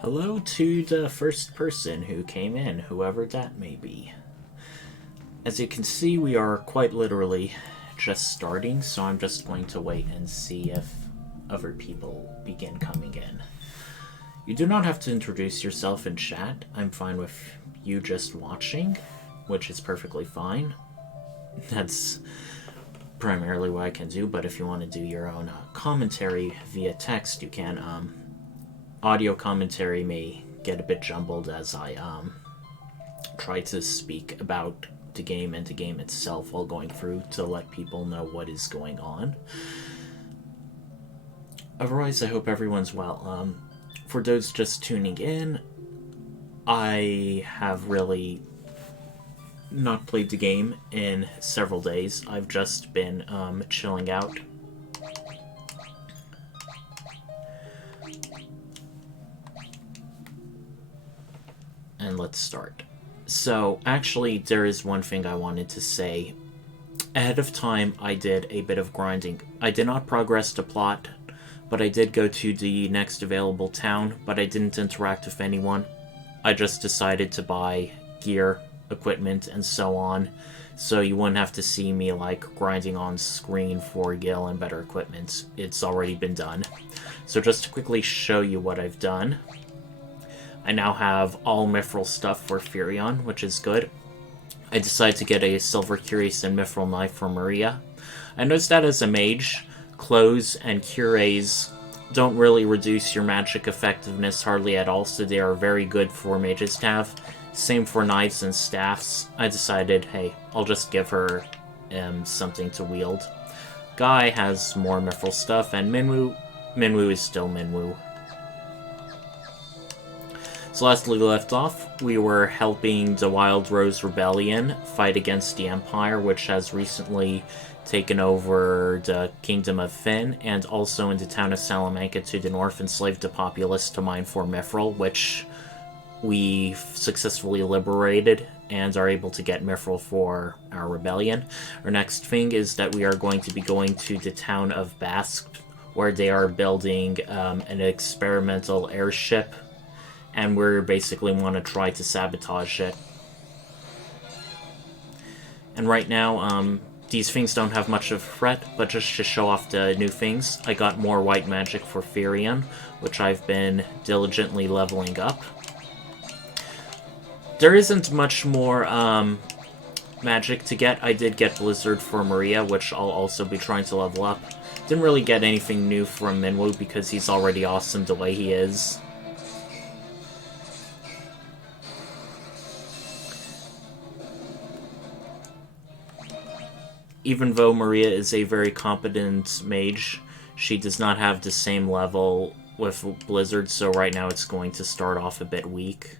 Hello to the first person who came in, whoever that may be. As you can see, we are quite literally just starting, so I'm just going to wait and see if other people begin coming in. You do not have to introduce yourself in chat. I'm fine with you just watching, which is perfectly fine. That's primarily what I can do, but if you want to do your own commentary via text, you can. Audio commentary may get a bit jumbled as I try to speak about the game and the game itself while going through to let people know what is going on. Otherwise, I hope everyone's well. For those just tuning in, I have really not played the game in several days. I've just been chilling out. And let's start. So, actually, there is one thing I wanted to say. Ahead of time, I did a bit of grinding. I did not progress the plot, but I did go to the next available town, but I didn't interact with anyone. I just decided to buy gear, equipment, and so on, so you wouldn't have to see me, like, grinding on screen for gil and better equipment. It's already been done. So just to quickly show you what I've done, I now have all Mithril stuff for Firion, which is good. I decided to get a Silver Cuirass and Mithril Knife for Maria. I noticed that as a mage, clothes and cuirass don't really reduce your magic effectiveness hardly at all, so they are very good for mages to have. Same for knives and staffs. I decided, hey, I'll just give her something to wield. Guy has more Mithril stuff, and Minwu is still Minwu. So last we left off, we were helping the Wild Rose Rebellion fight against the Empire, which has recently taken over the Kingdom of Fynn, and also in the town of Salamanca to the north enslaved the populace to mine for Mithril, which we successfully liberated and are able to get Mithril for our rebellion. Our next thing is that we are going to be going to the town of Basque, where they are building an experimental airship, and we basically want to try to sabotage it. And right now, these things don't have much of a threat, but just to show off the new things, I got more white magic for Firion, which I've been diligently leveling up. There isn't much more magic to get. I did get Blizzard for Maria, which I'll also be trying to level up. Didn't really get anything new from Minwu because he's already awesome the way he is. Even though Maria is a very competent mage, she does not have the same level with Blizzard, so right now it's going to start off a bit weak.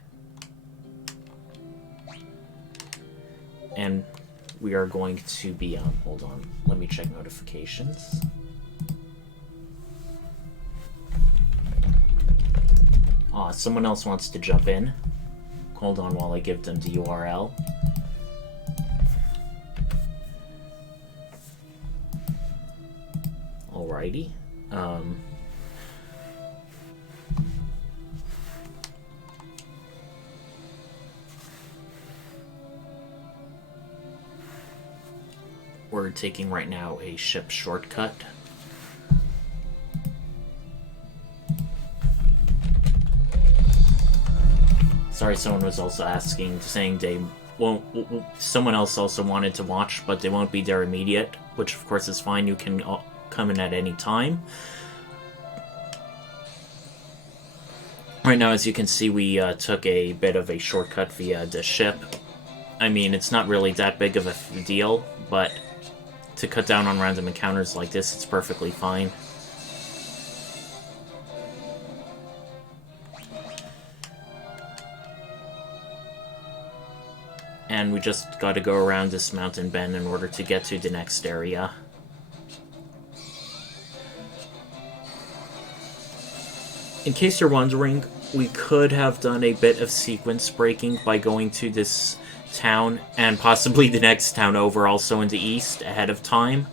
And we are going to be, hold on, let me check notifications. Someone else wants to jump in. Hold on while I give them the URL. Alrighty. We're taking right now a ship shortcut. Sorry, someone was also asking, saying they won't. Someone else also wanted to watch, but they won't be there immediate, which of course is fine. You can come in at any time. Right now, as you can see, we took a bit of a shortcut via the ship. I mean, it's not really that big of a deal, but to cut down on random encounters like this, it's perfectly fine. And we just gotta go around this mountain bend in order to get to the next area. In case you're wondering, we could have done a bit of sequence breaking by going to this town and possibly the next town over, also in the east, ahead of time.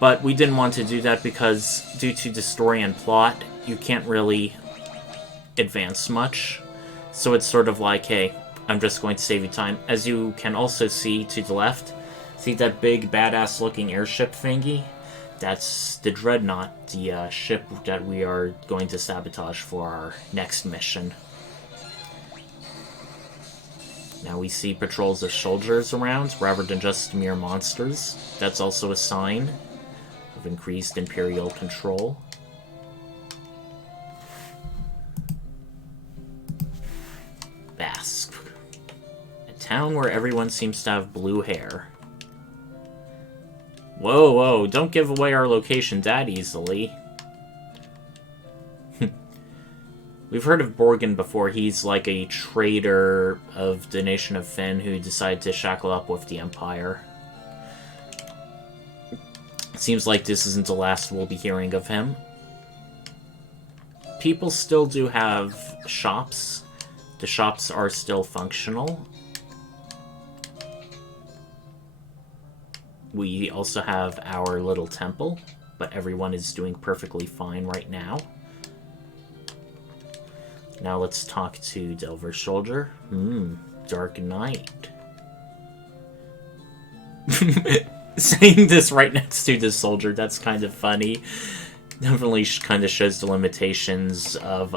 But we didn't want to do that because, due to the story and plot, you can't really advance much. So it's sort of like, hey, I'm just going to save you time. As you can also see to the left, see that big badass looking airship thingy? That's the Dreadnought, the ship that we are going to sabotage for our next mission. Now we see patrols of soldiers around, rather than just mere monsters. That's also a sign of increased Imperial control. Basque. A town where everyone seems to have blue hair. Whoa, whoa, don't give away our location that easily. We've heard of Borgin before. He's like a traitor of the nation of Finn who decided to shackle up with the Empire. Seems like this isn't the last we'll be hearing of him. People still do have shops. The shops are still functional. We also have our little temple, but everyone is doing perfectly fine right now. Now let's talk to Delver Soldier. Dark Knight. Saying this right next to the soldier, that's kind of funny. Definitely kind of shows the limitations of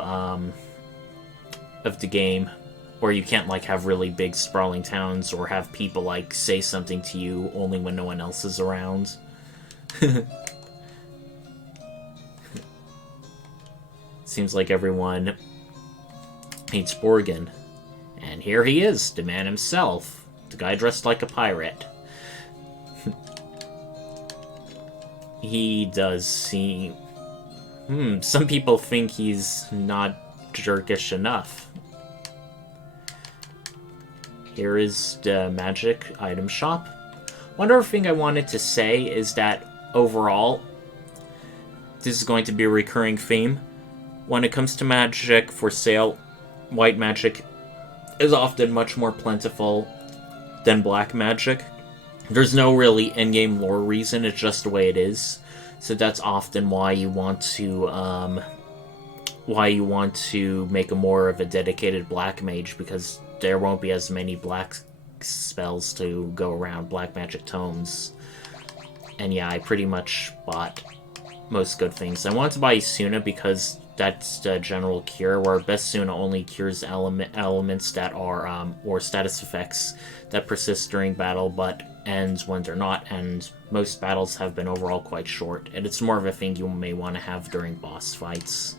the game, where you can't like have really big sprawling towns or have people like say something to you only when no one else is around. Seems like everyone hates Borgin. And here he is, the man himself. The guy dressed like a pirate. He does seem... some people think he's not jerkish enough. Here is the magic item shop. One other thing I wanted to say is that overall, this is going to be a recurring theme. When it comes to magic for sale, white magic is often much more plentiful than black magic. There's no really in-game lore reason, it's just the way it is. So that's often why you want to make a more of a dedicated black mage, because there won't be as many black spells to go around, black magic tomes. And yeah, I pretty much bought most good things. I wanted to buy Isuna because that's the general cure, where Best Suna only cures elements that are, or status effects that persist during battle, but ends when they're not, and most battles have been overall quite short, and it's more of a thing you may want to have during boss fights.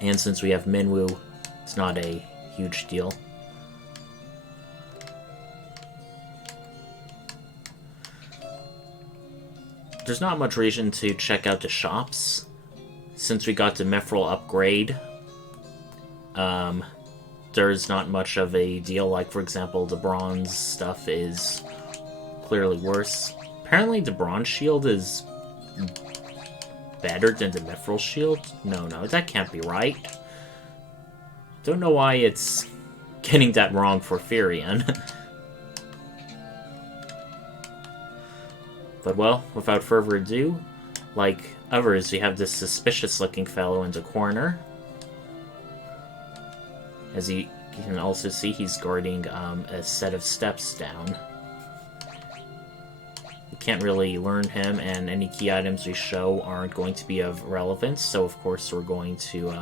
And since we have Minwu, it's not a huge deal. There's not much reason to check out the shops. Since we got the Mithril upgrade, there's not much of a deal. Like, for example, the bronze stuff is clearly worse. Apparently the bronze shield is better than the Mithril shield? No, that can't be right. Don't know why it's getting that wrong for Firion. But well, without further ado, like others, we have this suspicious-looking fellow in the corner. As you can also see, he's guarding a set of steps down. We can't really learn him, and any key items we show aren't going to be of relevance, so of course we're going to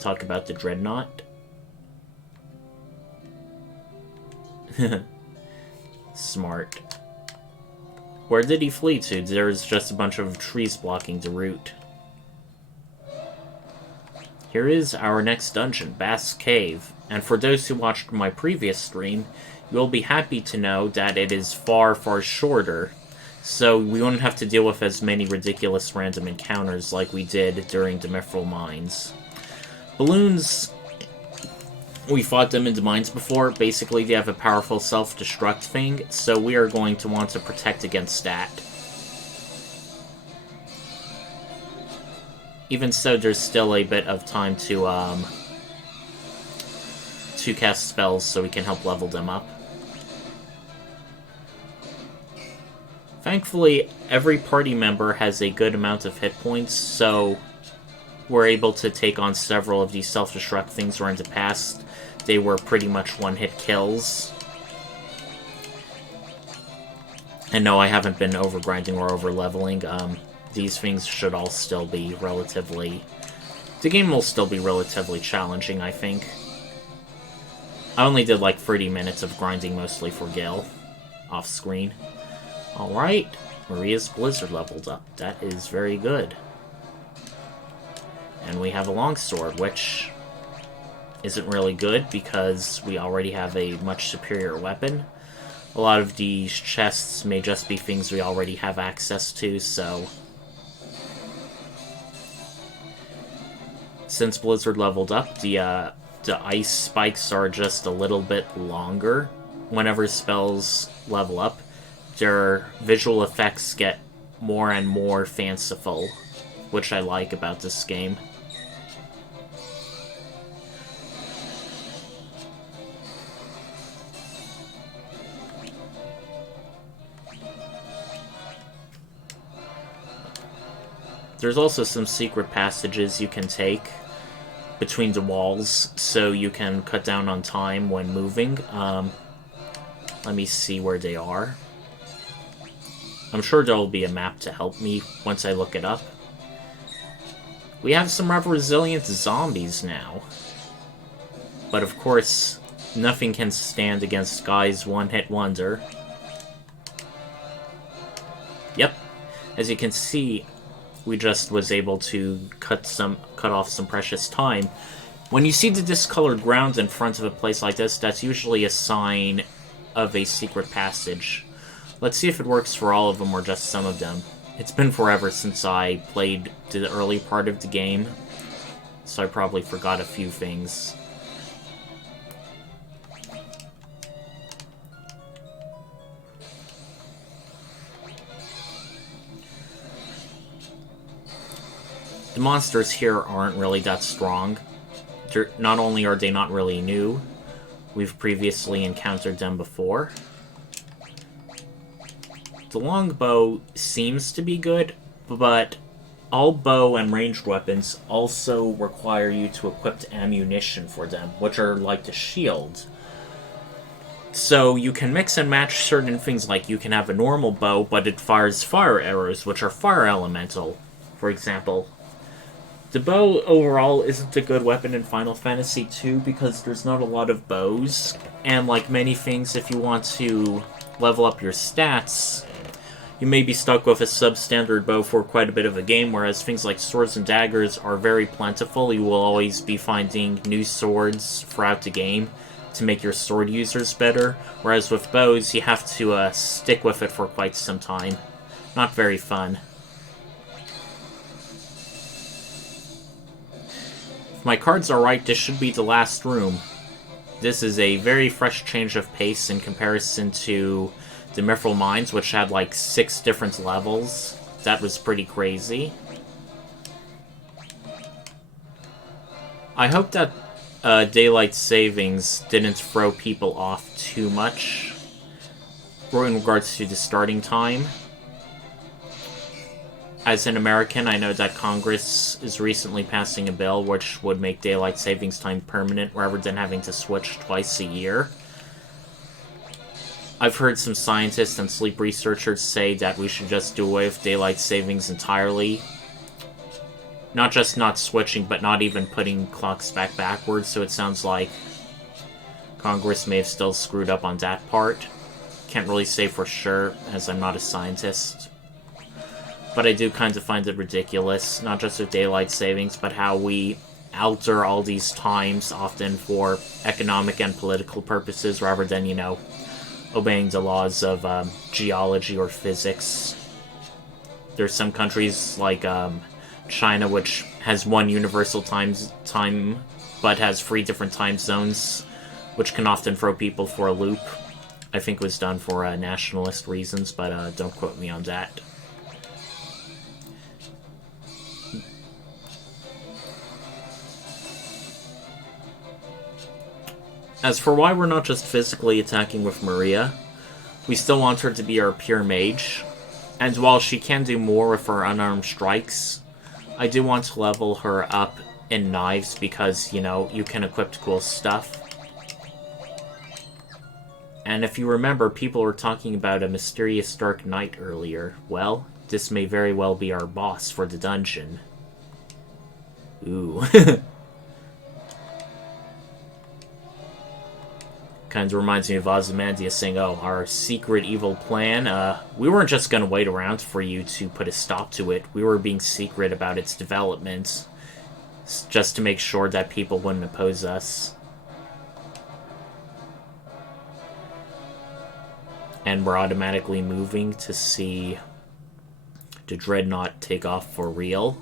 talk about the Dreadnought. Smart. Where did he flee to? There's just a bunch of trees blocking the route. Here is our next dungeon, Bass Cave, and for those who watched my previous stream, you will be happy to know that it is far, far shorter, so we won't have to deal with as many ridiculous random encounters like we did during the Mithril Mines. Balloons, we fought them in the mines before. Basically, they have a powerful self-destruct thing, so we are going to want to protect against that. Even so, there's still a bit of time to cast spells so we can help level them up. Thankfully, every party member has a good amount of hit points, so were able to take on several of these self-destruct things, where in the past they were pretty much one-hit kills. And no, I haven't been overgrinding or over-leveling. These things should all still be relatively... The game will still be relatively challenging, I think. I only did like 30 minutes of grinding, mostly for Gil, off-screen. Alright, Maria's Blizzard leveled up. That is very good. And we have a longsword, which isn't really good because we already have a much superior weapon. A lot of these chests may just be things we already have access to, so... Since Blizzard leveled up, the ice spikes are just a little bit longer. Whenever spells level up, their visual effects get more and more fanciful, which I like about this game. There's also some secret passages you can take between the walls, so you can cut down on time when moving. Let me see where they are. I'm sure there will be a map to help me once I look it up. We have some rather resilient zombies now. But of course, nothing can stand against Guy's one-hit wonder. Yep, as you can see, we just was able to cut off some precious time. When you see the discolored ground in front of a place like this, that's usually a sign of a secret passage. Let's see if it works for all of them or just some of them. It's been forever since I played the early part of the game, so I probably forgot a few things. The monsters here aren't really that strong. Not only are they not really new, we've previously encountered them before. The longbow seems to be good, but all bow and ranged weapons also require you to equip ammunition for them, which are like the shield. So you can mix and match certain things, like you can have a normal bow, but it fires fire arrows, which are fire elemental, for example. The bow overall isn't a good weapon in Final Fantasy II because there's not a lot of bows, and like many things, if you want to level up your stats, you may be stuck with a substandard bow for quite a bit of a game, whereas things like swords and daggers are very plentiful. You will always be finding new swords throughout the game to make your sword users better, whereas with bows, you have to stick with it for quite some time. Not very fun. If my cards are right, this should be the last room. This is a very fresh change of pace in comparison to the Mithril Mines, which had like 6 different levels. That was pretty crazy. I hope that daylight savings didn't throw people off too much in regards to the starting time. As an American, I know that Congress is recently passing a bill which would make daylight savings time permanent rather than having to switch twice a year. I've heard some scientists and sleep researchers say that we should just do away with daylight savings entirely. Not just not switching, but not even putting clocks backwards, so it sounds like Congress may have still screwed up on that part. Can't really say for sure, as I'm not a scientist. But I do kind of find it ridiculous, not just with daylight savings, but how we alter all these times, often for economic and political purposes, rather than, you know, obeying the laws of geology or physics. There's some countries like China, which has one universal time, but has 3 different time zones, which can often throw people for a loop. I think it was done for nationalist reasons, but don't quote me on that. As for why we're not just physically attacking with Maria, we still want her to be our pure mage, and while she can do more with her unarmed strikes, I do want to level her up in knives because, you know, you can equip cool stuff. And if you remember, people were talking about a mysterious dark knight earlier. Well, this may very well be our boss for the dungeon. Ooh. Kind of reminds me of Ozymandias saying, oh, our secret evil plan, we weren't just going to wait around for you to put a stop to it. We were being secret about its development, just to make sure that people wouldn't oppose us. And we're automatically moving to see the Dreadnought take off for real.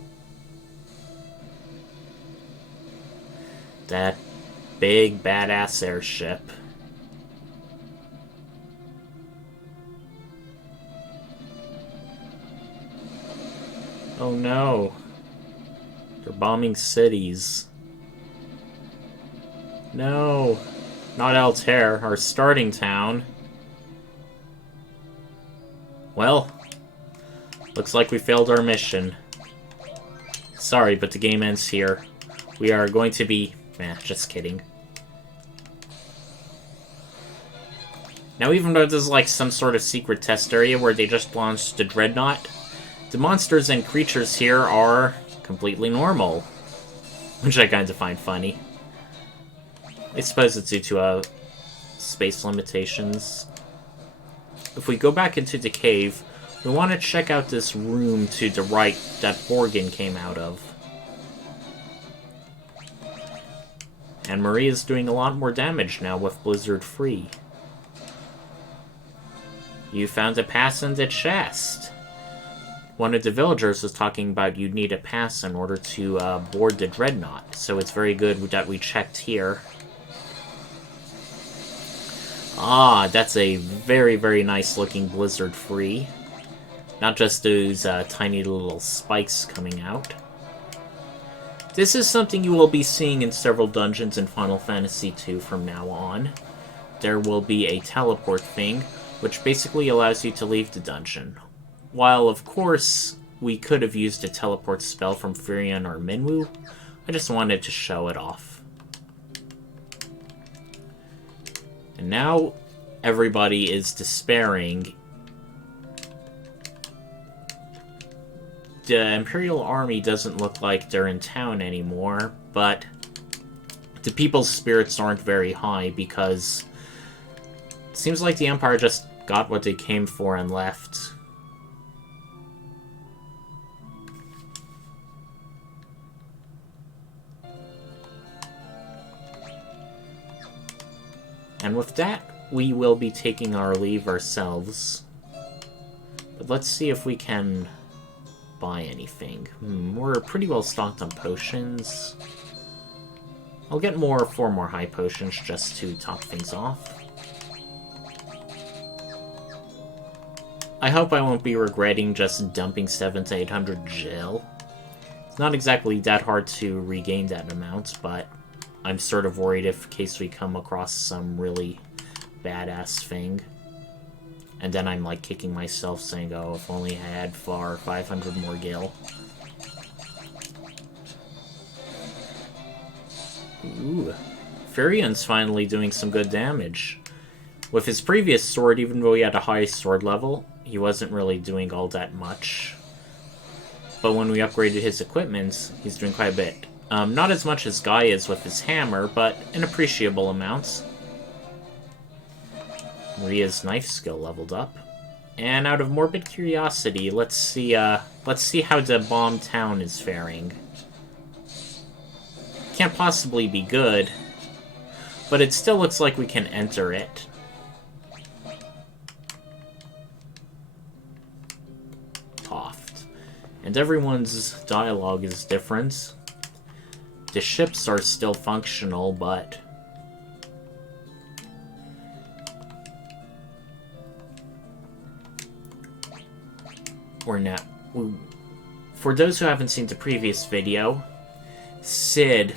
That big, badass airship. Oh no. They're bombing cities. No. Not Altair, our starting town. Well, looks like we failed our mission. Sorry, but the game ends here. We are going to be... just kidding. Now, even though this is like some sort of secret test area where they just launched the Dreadnought, the monsters and creatures here are completely normal. Which I kind of find funny. I suppose it's due to space limitations. If we go back into the cave, we want to check out this room to the right that Borgin came out of. And Maria's doing a lot more damage now with Blizzard free. You found a pass in the chest. One of the villagers was talking about you'd need a pass in order to board the Dreadnought, so it's very good that we checked here. Ah, that's a very, very nice looking Blizzard free. Not just those tiny little spikes coming out. This is something you will be seeing in several dungeons in Final Fantasy II from now on. There will be a teleport thing, which basically allows you to leave the dungeon. While, of course, we could have used a teleport spell from Firion or Minwu, I just wanted to show it off. And now, everybody is despairing. The Imperial Army doesn't look like they're in town anymore, but the people's spirits aren't very high because it seems like the Empire just got what they came for and left. And with that, we will be taking our leave ourselves. But let's see if we can buy anything. We're pretty well stocked on potions. I'll get 4 more high potions just to top things off. I hope I won't be regretting just dumping 700 to 800 gil. It's not exactly that hard to regain that amount, but I'm sort of worried in case we come across some really badass thing. And then I'm like kicking myself saying, oh, if only I had 500 more gil. Ooh. Firion's finally doing some good damage. With his previous sword, even though he had a high sword level, he wasn't really doing all that much. But when we upgraded his equipment, he's doing quite a bit. Not as much as Guy is with his hammer, but an appreciable amount. Maria's knife skill leveled up. And out of morbid curiosity, let's see how the bombed town is faring. Can't possibly be good, but it still looks like we can enter it. Toft. And everyone's dialogue is different. The ships are still functional, but we're not. For those who haven't seen the previous video, Sid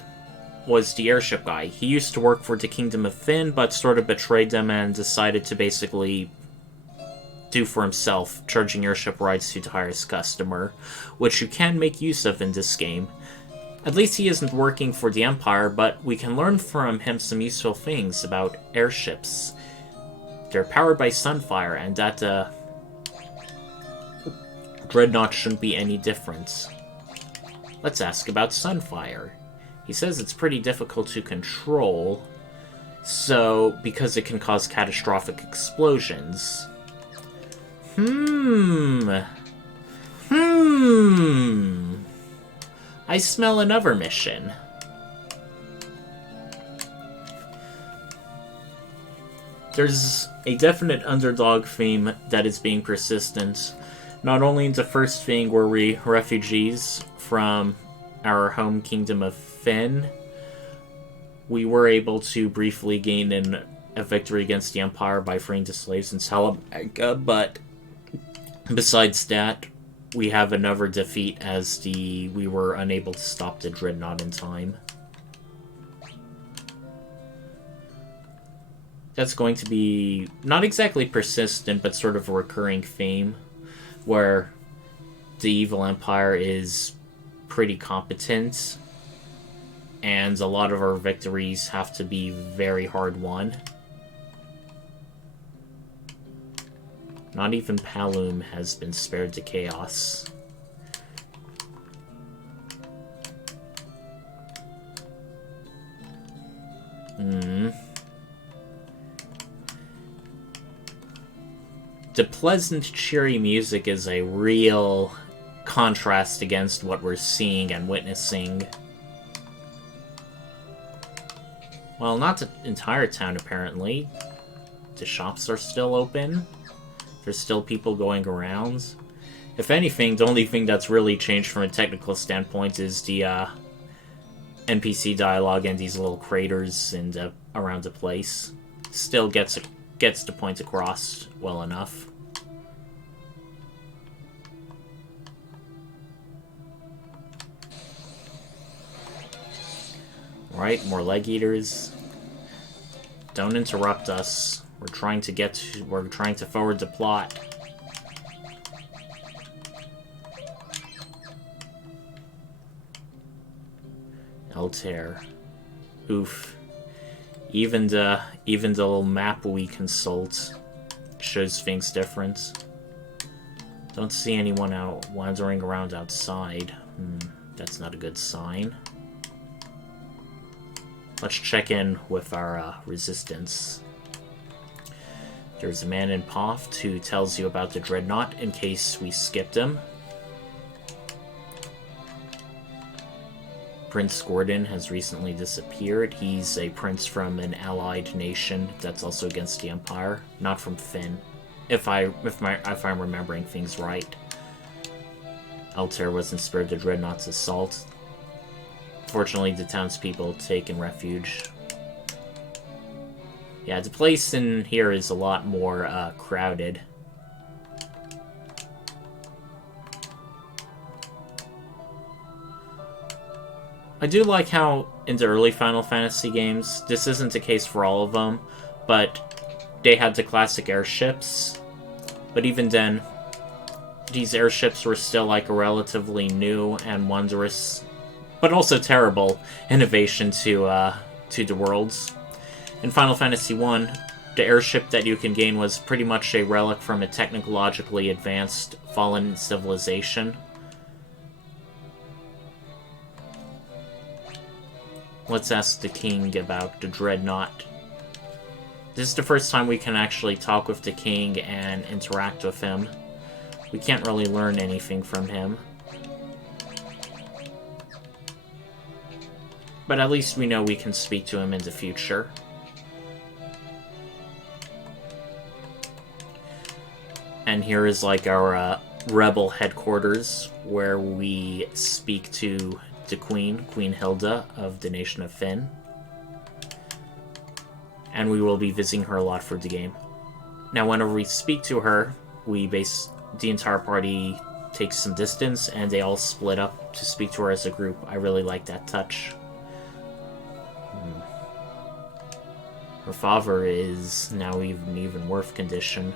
was the airship guy. He used to work for the Kingdom of Finn, but sort of betrayed them and decided to basically do for himself, charging airship rides to the highest customer, which you can make use of in this game. At least he isn't working for the Empire, but we can learn from him some useful things about airships. They're powered by sunfire, and that Dreadnought shouldn't be any different. Let's ask about sunfire. He says it's pretty difficult to control, because it can cause catastrophic explosions. I smell another mission. There's a definite underdog theme that is being persistent. Not only in the first thing were we refugees from our home kingdom of Finn, we were able to briefly gain a victory against the Empire by freeing the slaves in Salomon, but besides that, we have another defeat as we were unable to stop the Dreadnought in time. That's going to be not exactly persistent, but sort of a recurring theme, where the evil Empire is pretty competent, and a lot of our victories have to be very hard won. Not even Palum has been spared the chaos. The pleasant, cheery music is a real contrast against what we're seeing and witnessing. Well, not the entire town, apparently. The shops are still open. There's still people going around. If anything, the only thing that's really changed from a technical standpoint is the NPC dialogue and these little craters around the place. Still gets the point across well enough. Right, more leg eaters. Don't interrupt us. We're trying to forward the plot. Altair. Oof. Even the little map we consult shows things different. Don't see anyone out wandering around outside. That's not a good sign. Let's check in with our resistance. There's a man in Poft who tells you about the Dreadnought in case we skipped him. Prince Gordon has recently disappeared. He's a prince from an allied nation that's also against the Empire, not from Finn. If I'm remembering things right. Altair wasn't spared the Dreadnought's assault. Fortunately, the townspeople have taken refuge. Yeah, the place in here is a lot more crowded. I do like how in the early Final Fantasy games, this isn't the case for all of them, but they had the classic airships. But even then, these airships were still like a relatively new and wondrous, but also terrible innovation to the worlds. In Final Fantasy I, the airship that you can gain was pretty much a relic from a technologically advanced fallen civilization. Let's ask the king about the Dreadnought. This is the first time we can actually talk with the king and interact with him. We can't really learn anything from him. But at least we know we can speak to him in the future. And here is like our rebel headquarters, where we speak to the Queen Hilda of the nation of Finn. And we will be visiting her a lot for the game. Now, whenever we speak to her, the entire party takes some distance, and they all split up to speak to her as a group. I really like that touch. Her father is now even worse condition.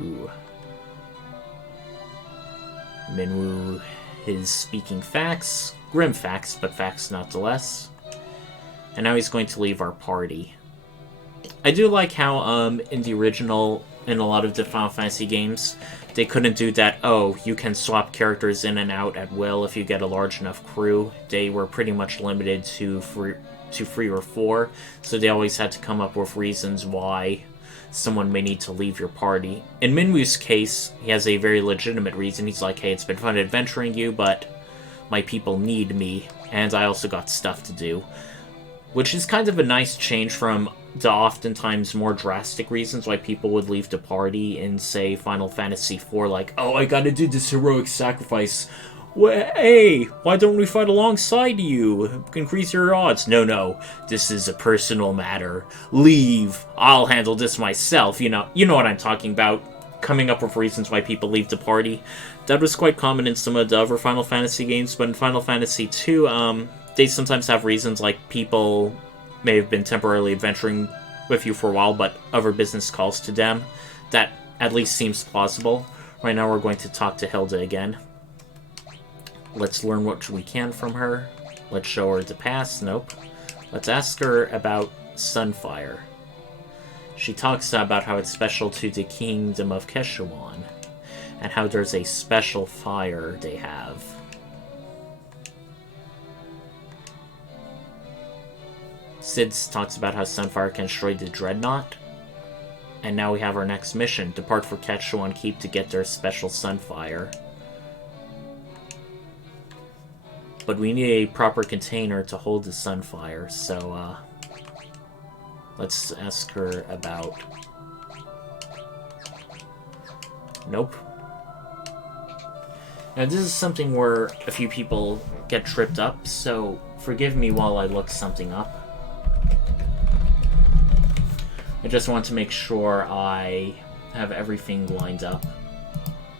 Ooh. Minwu is speaking facts. Grim facts, but facts nonetheless. And now he's going to leave our party. I do like how, in the original, in a lot of the Final Fantasy games, they couldn't do that, oh, you can swap characters in and out at will if you get a large enough crew. They were pretty much limited to 3 or 4, so they always had to come up with reasons why someone may need to leave your party. In Minwu's case, he has a very legitimate reason. He's like, hey, it's been fun adventuring you, but my people need me, and I also got stuff to do. Which is kind of a nice change from the oftentimes more drastic reasons why people would leave the party in, say, Final Fantasy IV, like, oh, I gotta do this heroic sacrifice. Hey, why don't we fight alongside you? Increase your odds. No, this is a personal matter. Leave. I'll handle this myself. You know what I'm talking about. Coming up with reasons why people leave the party. That was quite common in some of the other Final Fantasy games, but in Final Fantasy II, they sometimes have reasons like people may have been temporarily adventuring with you for a while, but other business calls to them. That at least seems plausible. Right now we're going to talk to Hilda again. Let's learn what we can from her. Let's show her the past. Nope. Let's ask her about Sunfire. She talks about how it's special to the kingdom of Kashuan, and how there's a special fire they have. Sid talks about how Sunfire can destroy the Dreadnought. And now we have our next mission. Depart for Kashuan Keep to get their special Sunfire. But we need a proper container to hold the Sunfire, so, let's ask her about... Nope. Now, this is something where a few people get tripped up, so forgive me while I look something up. I just want to make sure I have everything lined up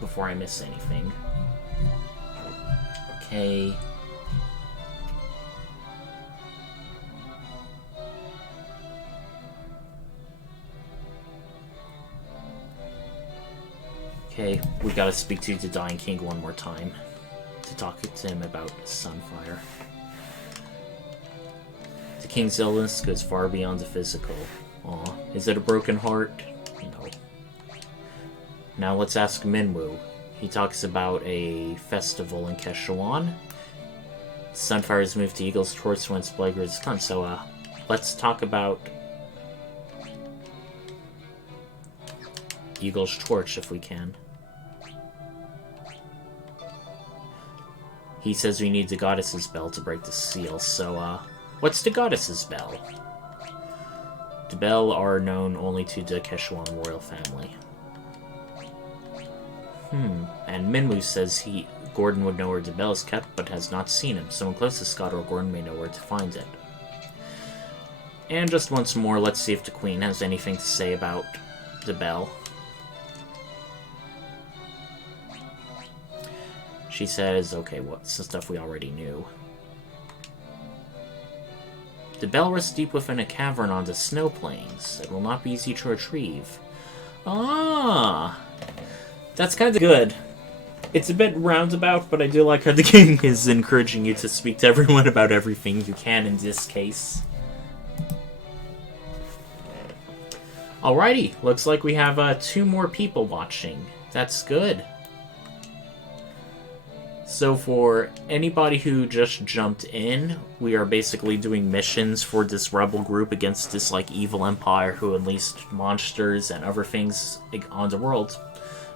before I miss anything. Okay. Okay, we gotta speak to the Dying King one more time to talk to him about Sunfire. The King's illness goes far beyond the physical. Aw, is it a broken heart? No. Now let's ask Minwu. He talks about a festival in Kashuan. Sunfire has moved to Eagle's Torch once Blagger is gone, so let's talk about Eagle's Torch if we can. He says we need the Goddess's Bell to break the seal, so, what's the Goddess's Bell? The Bell are known only to the Kashuan royal family. And Minwu says Gordon would know where the bell is kept, but has not seen him. Someone close to Scott or Gordon may know where to find it. And just once more, let's see if the Queen has anything to say about the bell. She says, okay, what's the stuff we already knew? The bell rests deep within a cavern on the snow plains. It will not be easy to retrieve. Ah! That's kind of good. It's a bit roundabout, but I do like how the game is encouraging you to speak to everyone about everything you can in this case. Alrighty, looks like we have 2 more people watching. That's good. So for anybody who just jumped in, we are basically doing missions for this rebel group against this evil empire who unleashed monsters and other things on the world.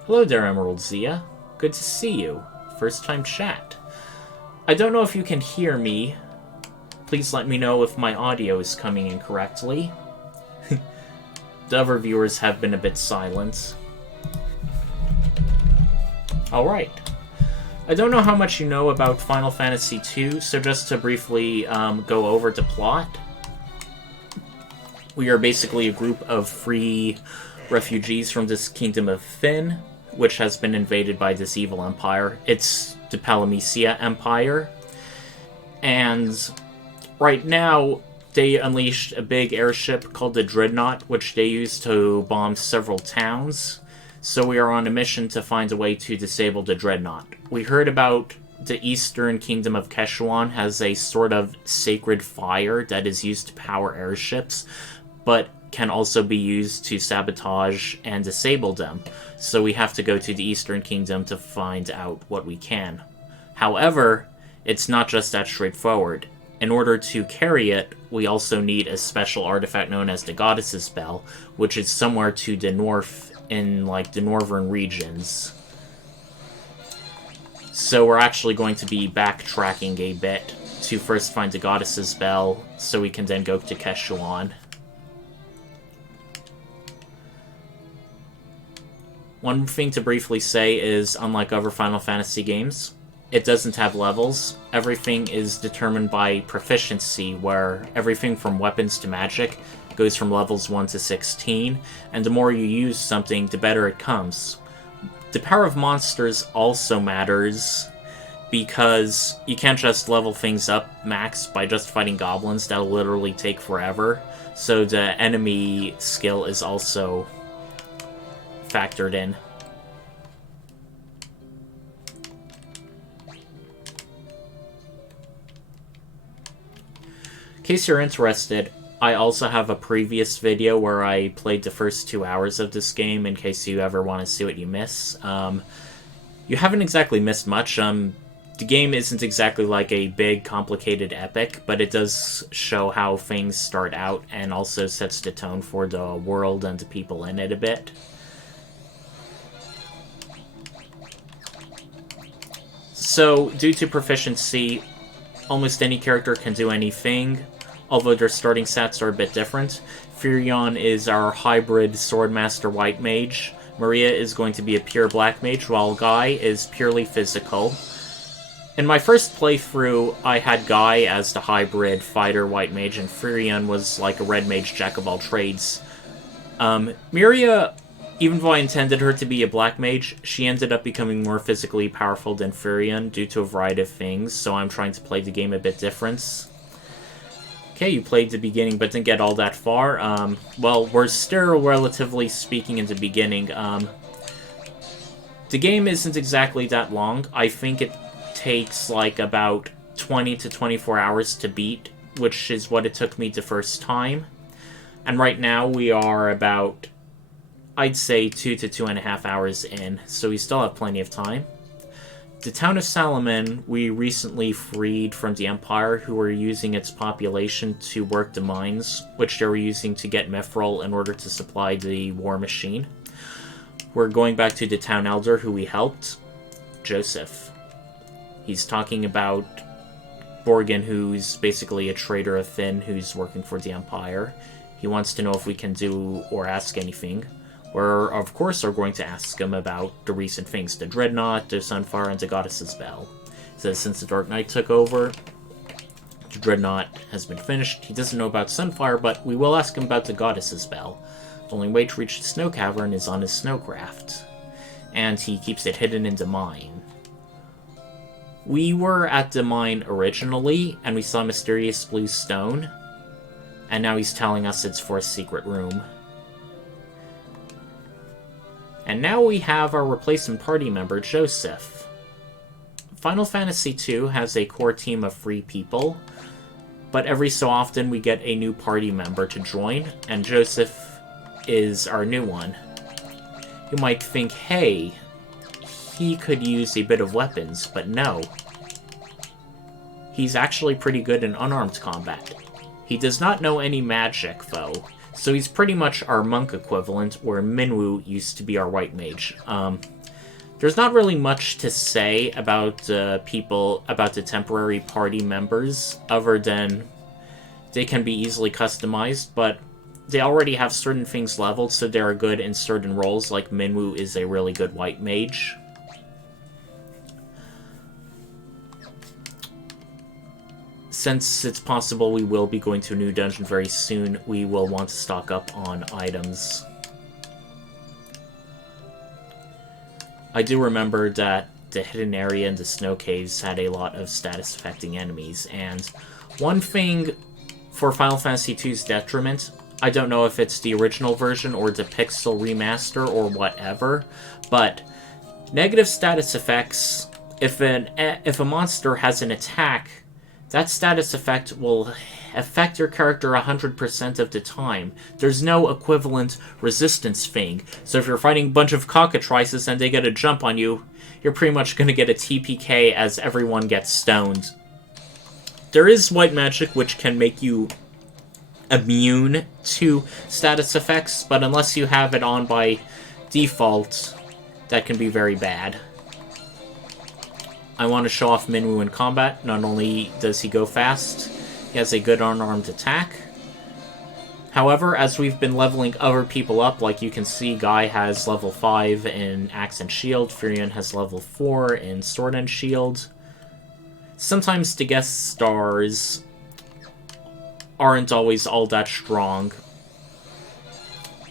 Hello there, Emerald Zia. Good to see you. First time chat. I don't know if you can hear me. Please let me know if my audio is coming in correctly. The other viewers have been a bit silent. Alright. I don't know how much you know about Final Fantasy II, so just to briefly go over the plot. We are basically a group of free refugees from this kingdom of Fynn, which has been invaded by this evil empire. It's the Palamecia Empire. And right now, they unleashed a big airship called the Dreadnought, which they used to bomb several towns. So we are on a mission to find a way to disable the Dreadnought. We heard about the Eastern Kingdom of Kashuan has a sort of sacred fire that is used to power airships, but can also be used to sabotage and disable them. So we have to go to the Eastern Kingdom to find out what we can. However, it's not just that straightforward. In order to carry it, we also need a special artifact known as the Goddess's Bell, which is somewhere to the north in, like, the northern regions. So we're actually going to be backtracking a bit to first find the Goddess's Bell, so we can then go to Kashuan. One thing to briefly say is, unlike other Final Fantasy games, it doesn't have levels. Everything is determined by proficiency, where everything from weapons to magic goes from levels 1 to 16, and the more you use something, the better it comes. The power of monsters also matters, because you can't just level things up max by just fighting goblins. That'll literally take forever. So the enemy skill is also factored in. In case you're interested, I also have a previous video where I played the first 2 hours of this game, in case you ever want to see what you miss. You haven't exactly missed much. The game isn't exactly like a big, complicated epic, but it does show how things start out, and also sets the tone for the world and the people in it a bit. So, due to proficiency, almost any character can do anything, although their starting stats are a bit different. Firion is our hybrid Swordmaster White Mage. Maria is going to be a pure Black Mage, while Guy is purely physical. In my first playthrough, I had Guy as the hybrid fighter White Mage, and Firion was like a Red Mage jack-of-all-trades. Miria, even though I intended her to be a Black Mage, she ended up becoming more physically powerful than Firion due to a variety of things, so I'm trying to play the game a bit different. Okay, you played the beginning but didn't get all that far. Well, we're still relatively speaking in the beginning. The game isn't exactly that long. I think it takes like about 20 to 24 hours to beat, which is what it took me the first time. And right now we are about, I'd say, 2 to 2.5 hours in, so we still have plenty of time. The town of Salomon, we recently freed from the Empire, who were using its population to work the mines, which they were using to get Mithril in order to supply the war machine. We're going back to the town elder who we helped, Joseph. He's talking about Borgin, who's basically a traitor of Finn, who's working for the Empire. He wants to know if we can do or ask anything. We're, of course, are going to ask him about the recent things, the Dreadnought, the Sunfire, and the Goddess's Bell. He says since the Dark Knight took over, the Dreadnought has been finished. He doesn't know about Sunfire, but we will ask him about the Goddess's Bell. The only way to reach the Snow Cavern is on his snowcraft, and he keeps it hidden in the mine. We were at the mine originally, and we saw mysterious blue stone, and now he's telling us it's for a secret room. And now we have our replacement party member, Joseph. Final Fantasy II has a core team of 3 people, but every so often we get a new party member to join, and Joseph is our new one. You might think, hey, he could use a bit of weapons, but no. He's actually pretty good in unarmed combat. He does not know any magic, though. So he's pretty much our monk equivalent, where Minwu used to be our white mage. There's not really much to say about the temporary party members, other than they can be easily customized, but they already have certain things leveled, so they're good in certain roles, like Minwu is a really good white mage. Since it's possible we will be going to a new dungeon very soon, we will want to stock up on items. I do remember that the hidden area in the snow caves had a lot of status-affecting enemies, and one thing for Final Fantasy II's detriment, I don't know if it's the original version or the Pixel remaster or whatever, but negative status effects, if a monster has an attack, that status effect will affect your character 100% of the time. There's no equivalent resistance thing. So if you're fighting a bunch of cockatrices and they get a jump on you, you're pretty much going to get a TPK as everyone gets stoned. There is white magic which can make you immune to status effects, but unless you have it on by default, that can be very bad. I want to show off Minwoo in combat. Not only does he go fast, he has a good unarmed attack. However, as we've been leveling other people up, like you can see, Guy has level 5 in Axe and Shield, Firion has level 4 in Sword and Shield. Sometimes the guest stars aren't always all that strong.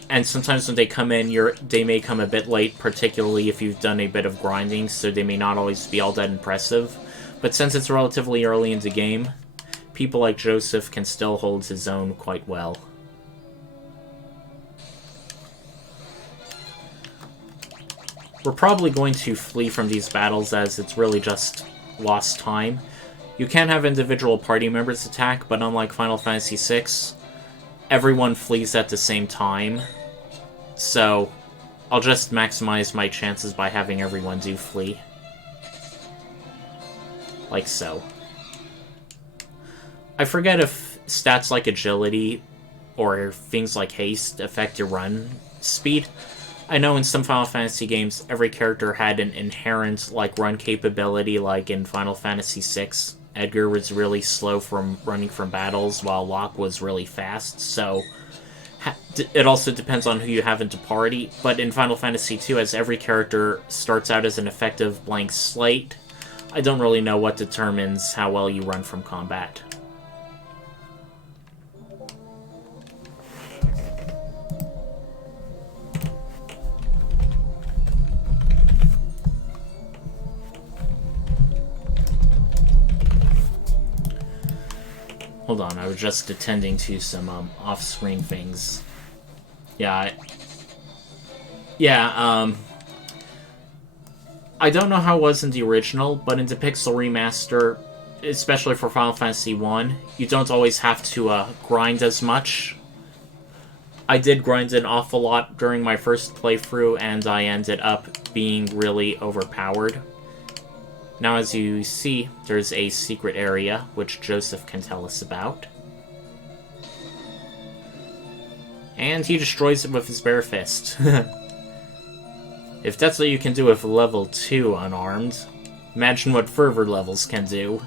And sometimes when they come in, they may come a bit late, particularly if you've done a bit of grinding, so they may not always be all that impressive. But since it's relatively early in the game, people like Joseph can still hold his own quite well. We're probably going to flee from these battles as it's really just lost time. You can have individual party members attack, but unlike Final Fantasy VI, everyone flees at the same time. So, I'll just maximize my chances by having everyone do flee. Like so. I forget if stats like agility or things like haste affect your run speed. I know in some Final Fantasy games, every character had an inherent run capability, like in Final Fantasy VI. Edgar was really slow from running from battles, while Locke was really fast, so it also depends on who you have into party. But in Final Fantasy II, as every character starts out as an effective blank slate, I don't really know what determines how well you run from combat. Hold on, I was just attending to some off-screen things. I don't know how it was in the original, but in the Pixel remaster, especially for Final Fantasy I, you don't always have to grind as much. I did grind an awful lot during my first playthrough, and I ended up being really overpowered. Now, as you see, there's a secret area, which Joseph can tell us about. And he destroys it with his bare fist. If that's what you can do with level 2 unarmed, imagine what fervor levels can do.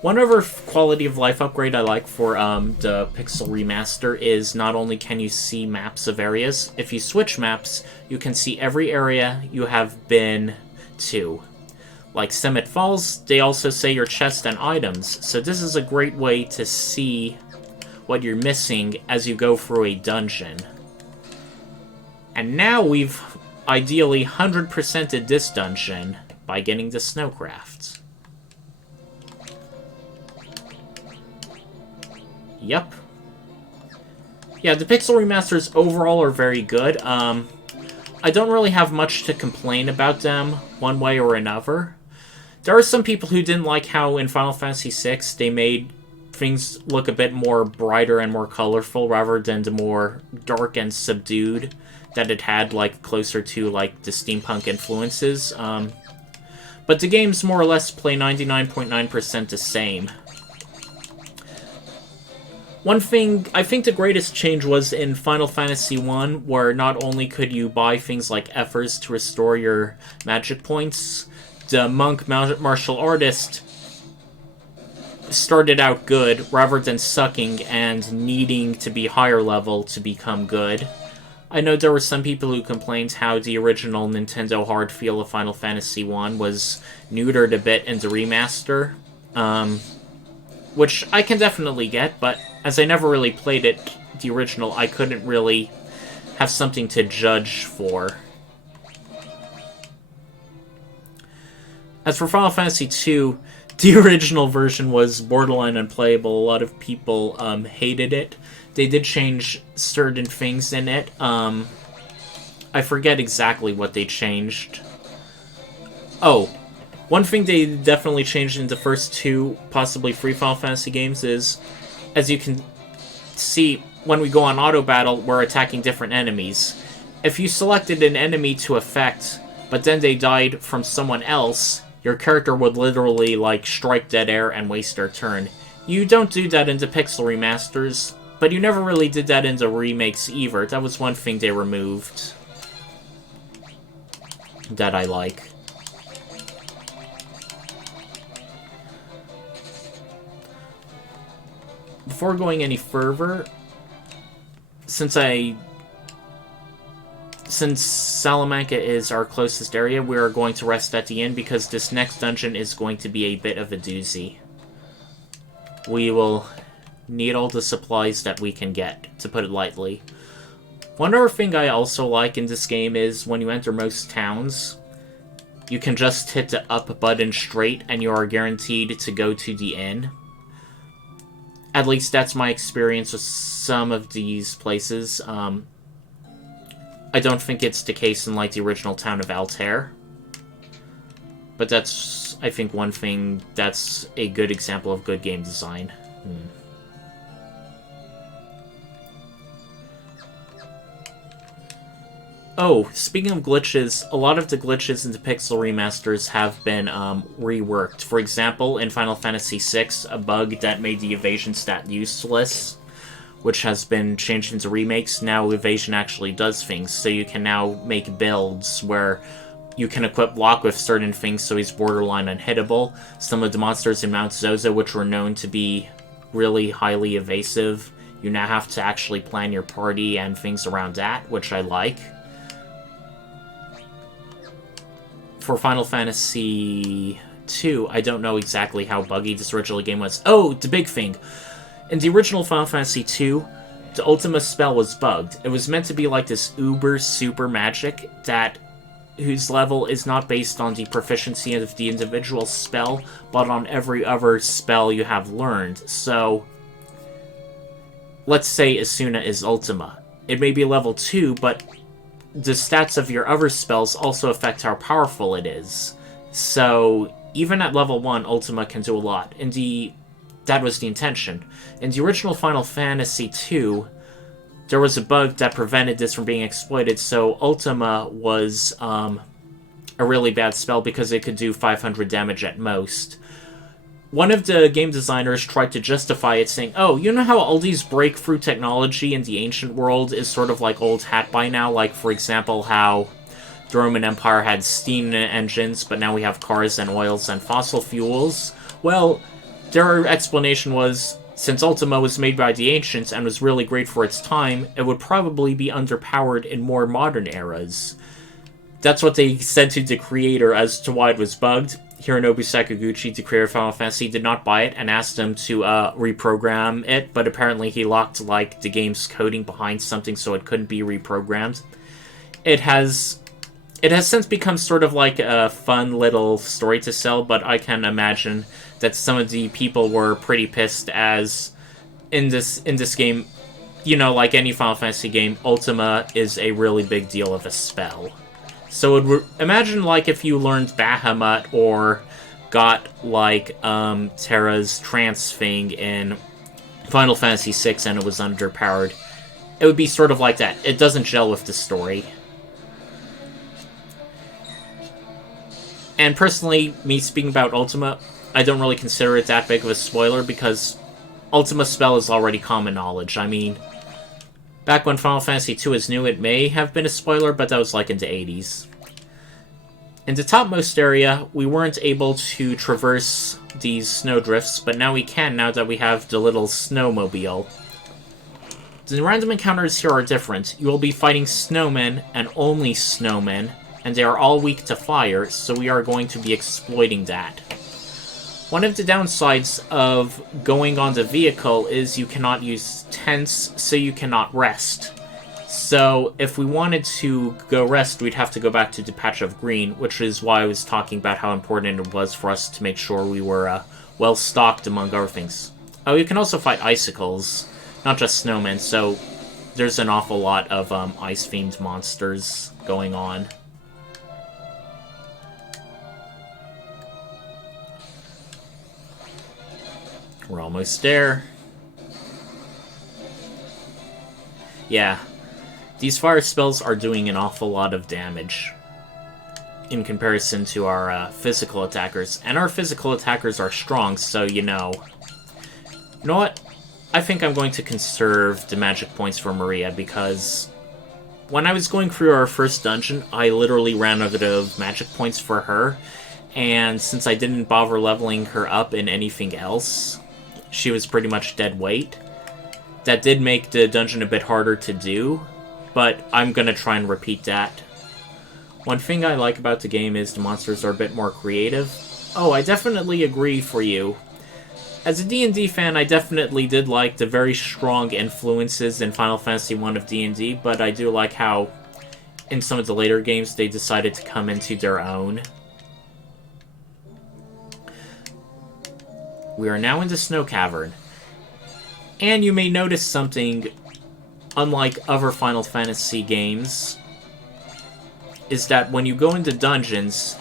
One other quality of life upgrade I like for the Pixel Remaster is not only can you see maps of areas, if you switch maps, you can see every area you have been to. Like Summit Falls, they also say your chest and items, so this is a great way to see what you're missing as you go through a dungeon. And now we've ideally 100%ed this dungeon by getting the Snowcraft. Yep. Yeah, the Pixel Remasters overall are very good. I don't really have much to complain about them, one way or another. There are some people who didn't like how in Final Fantasy VI they made things look a bit more brighter and more colorful rather than the more dark and subdued that it had, closer to, the steampunk influences. But the games more or less play 99.9% the same. One thing, I think the greatest change was in Final Fantasy I, where not only could you buy things like Ethers to restore your magic points, the monk martial artist started out good, rather than sucking and needing to be higher level to become good. I know there were some people who complained how the original Nintendo hard feel of Final Fantasy I was neutered a bit in the remaster, which I can definitely get, but as I never really played it, the original, I couldn't really have something to judge for. As for Final Fantasy II, the original version was borderline unplayable. A lot of people hated it. They did change certain things in it. I forget exactly what they changed. Oh, one thing they definitely changed in the first two, possibly three Final Fantasy games is, as you can see, when we go on auto battle, we're attacking different enemies. If you selected an enemy to affect, but then they died from someone else, your character would literally, like, strike dead air and waste their turn. You don't do that in the Pixel remasters, but you never really did that in the remakes either. That was one thing they removed that I like. Before going any further, since Salamanca is our closest area, we are going to rest at the inn because this next dungeon is going to be a bit of a doozy. We will need all the supplies that we can get, to put it lightly. One other thing I also like in this game is when you enter most towns, you can just hit the up button straight and you are guaranteed to go to the inn. At least that's my experience with some of these places. I don't think it's the case in, like, the original town of Altair. But that's, I think, one thing that's a good example of good game design. Oh, speaking of glitches, a lot of the glitches in the Pixel remasters have been reworked. For example, in Final Fantasy VI, a bug that made the evasion stat useless, which has been changed into remakes, now evasion actually does things. So you can now make builds where you can equip Locke with certain things so he's borderline unhittable. Some of the monsters in Mount Zozo, which were known to be really highly evasive, you now have to actually plan your party and things around that, which I like. For Final Fantasy II, I don't know exactly how buggy this original game was. Oh, the big thing. In the original Final Fantasy II, the Ultima spell was bugged. It was meant to be like this uber super magic whose level is not based on the proficiency of the individual spell, but on every other spell you have learned. So, let's say Asuna is Ultima. It may be level 2, but the stats of your other spells also affect how powerful it is. So, even at level 1, Ultima can do a lot. That was the intention. In the original Final Fantasy II, there was a bug that prevented this from being exploited, so Ultima was a really bad spell because it could do 500 damage at most. One of the game designers tried to justify it, saying, oh, you know how all these breakthrough technology in the ancient world is sort of like old hat by now? Like, for example, how the Roman Empire had steam engines, but now we have cars and oils and fossil fuels. Well, their explanation was, since Ultima was made by the ancients and was really great for its time, it would probably be underpowered in more modern eras. That's what they said to the creator as to why it was bugged. Hironobu Sakaguchi, the creator of Final Fantasy, did not buy it and asked them to reprogram it, but apparently he locked, like, the game's coding behind something so it couldn't be reprogrammed. It has since become sort of like a fun little story to sell, but I can imagine that some of the people were pretty pissed, as in this game, you know, like any Final Fantasy game, Ultima is a really big deal of a spell. So imagine, like, if you learned Bahamut or got, like, Terra's trance thing in Final Fantasy VI and it was underpowered. It would be sort of like that. It doesn't gel with the story. And personally, me speaking about Ultima, I don't really consider it that big of a spoiler because Ultima spell is already common knowledge. I mean, back when Final Fantasy II was new, it may have been a spoiler, but that was like in the 80s. In the topmost area, we weren't able to traverse these snowdrifts, but now we can now that we have the little snowmobile. The random encounters here are different. You will be fighting snowmen, and only snowmen, and they are all weak to fire, so we are going to be exploiting that. One of the downsides of going on the vehicle is you cannot use tents, so you cannot rest. So if we wanted to go rest, we'd have to go back to the patch of green, which is why I was talking about how important it was for us to make sure we were well stocked among other things. Oh, you can also fight icicles, not just snowmen, so there's an awful lot of ice-themed monsters going on. We're almost there. Yeah. These fire spells are doing an awful lot of damage in comparison to our physical attackers. And our physical attackers are strong, so you know... You know what? I think I'm going to conserve the magic points for Maria, because when I was going through our first dungeon, I literally ran out of magic points for her, and since I didn't bother leveling her up in anything else, she was pretty much dead weight. That did make the dungeon a bit harder to do, but I'm gonna try and repeat that. One thing I like about the game is the monsters are a bit more creative. Oh, I definitely agree for you. As a D&D fan, I definitely did like the very strong influences in Final Fantasy I of D&D, but I do like how, in some of the later games, they decided to come into their own. We are now in the Snow Cavern. And you may notice something, unlike other Final Fantasy games, is that when you go into dungeons,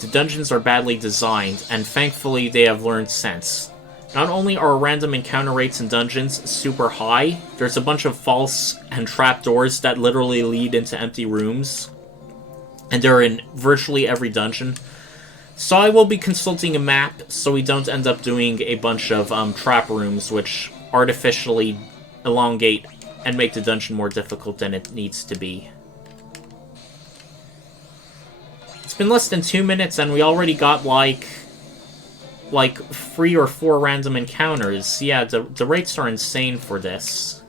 the dungeons are badly designed, and thankfully they have learned sense. Not only are random encounter rates in dungeons super high, there's a bunch of false and trapdoors that literally lead into empty rooms, and they're in virtually every dungeon. So I will be consulting a map so we don't end up doing a bunch of trap rooms which artificially elongate and make the dungeon more difficult than it needs to be. It's been less than 2 minutes and we already got like 3 or 4 random encounters. Yeah, the rates are insane for this.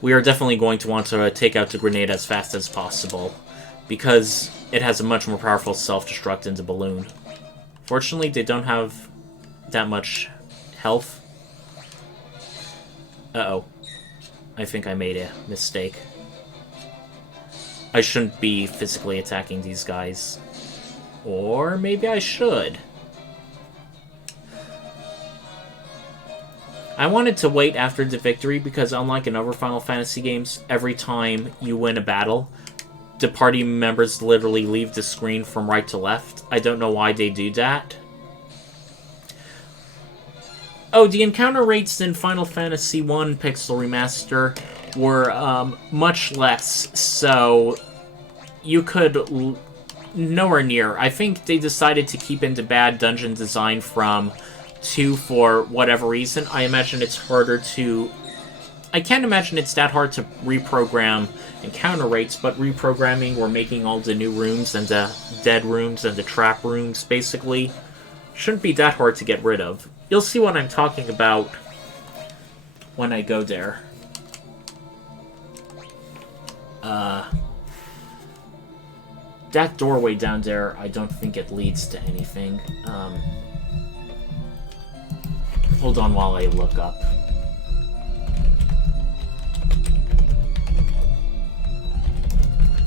We are definitely going to want to take out the grenade as fast as possible, because it has a much more powerful self-destruct than the balloon. Fortunately, they don't have that much health. Uh-oh. I think I made a mistake. I shouldn't be physically attacking these guys. Or maybe I should. I wanted to wait after the victory because unlike in other Final Fantasy games, every time you win a battle, the party members literally leave the screen from right to left. I don't know why they do that. Oh, the encounter rates in Final Fantasy I Pixel Remaster were much less, so you could... nowhere near. I think they decided to keep in the bad dungeon design from 2 for whatever reason. I imagine it's harder to... I can't imagine it's that hard to reprogram encounter rates, but reprogramming or making all the new rooms and the dead rooms and the trap rooms, basically, shouldn't be that hard to get rid of. You'll see what I'm talking about when I go there. That doorway down there, I don't think it leads to anything. Hold on while I look up.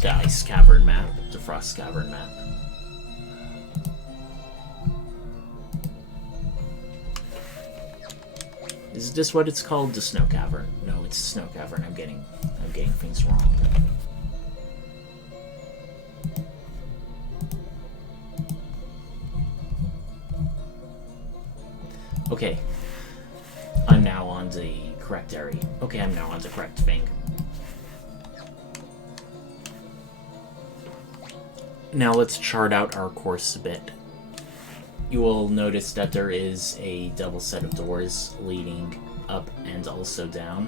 The Ice Cavern map, the Frost Cavern map. Is this what it's called? The Snow Cavern? No, it's Snow Cavern. I'm getting things wrong. Okay. I'm now on the correct area. Okay, I'm now on the correct thing. Now let's chart out our course a bit. You will notice that there is a double set of doors leading up and also down.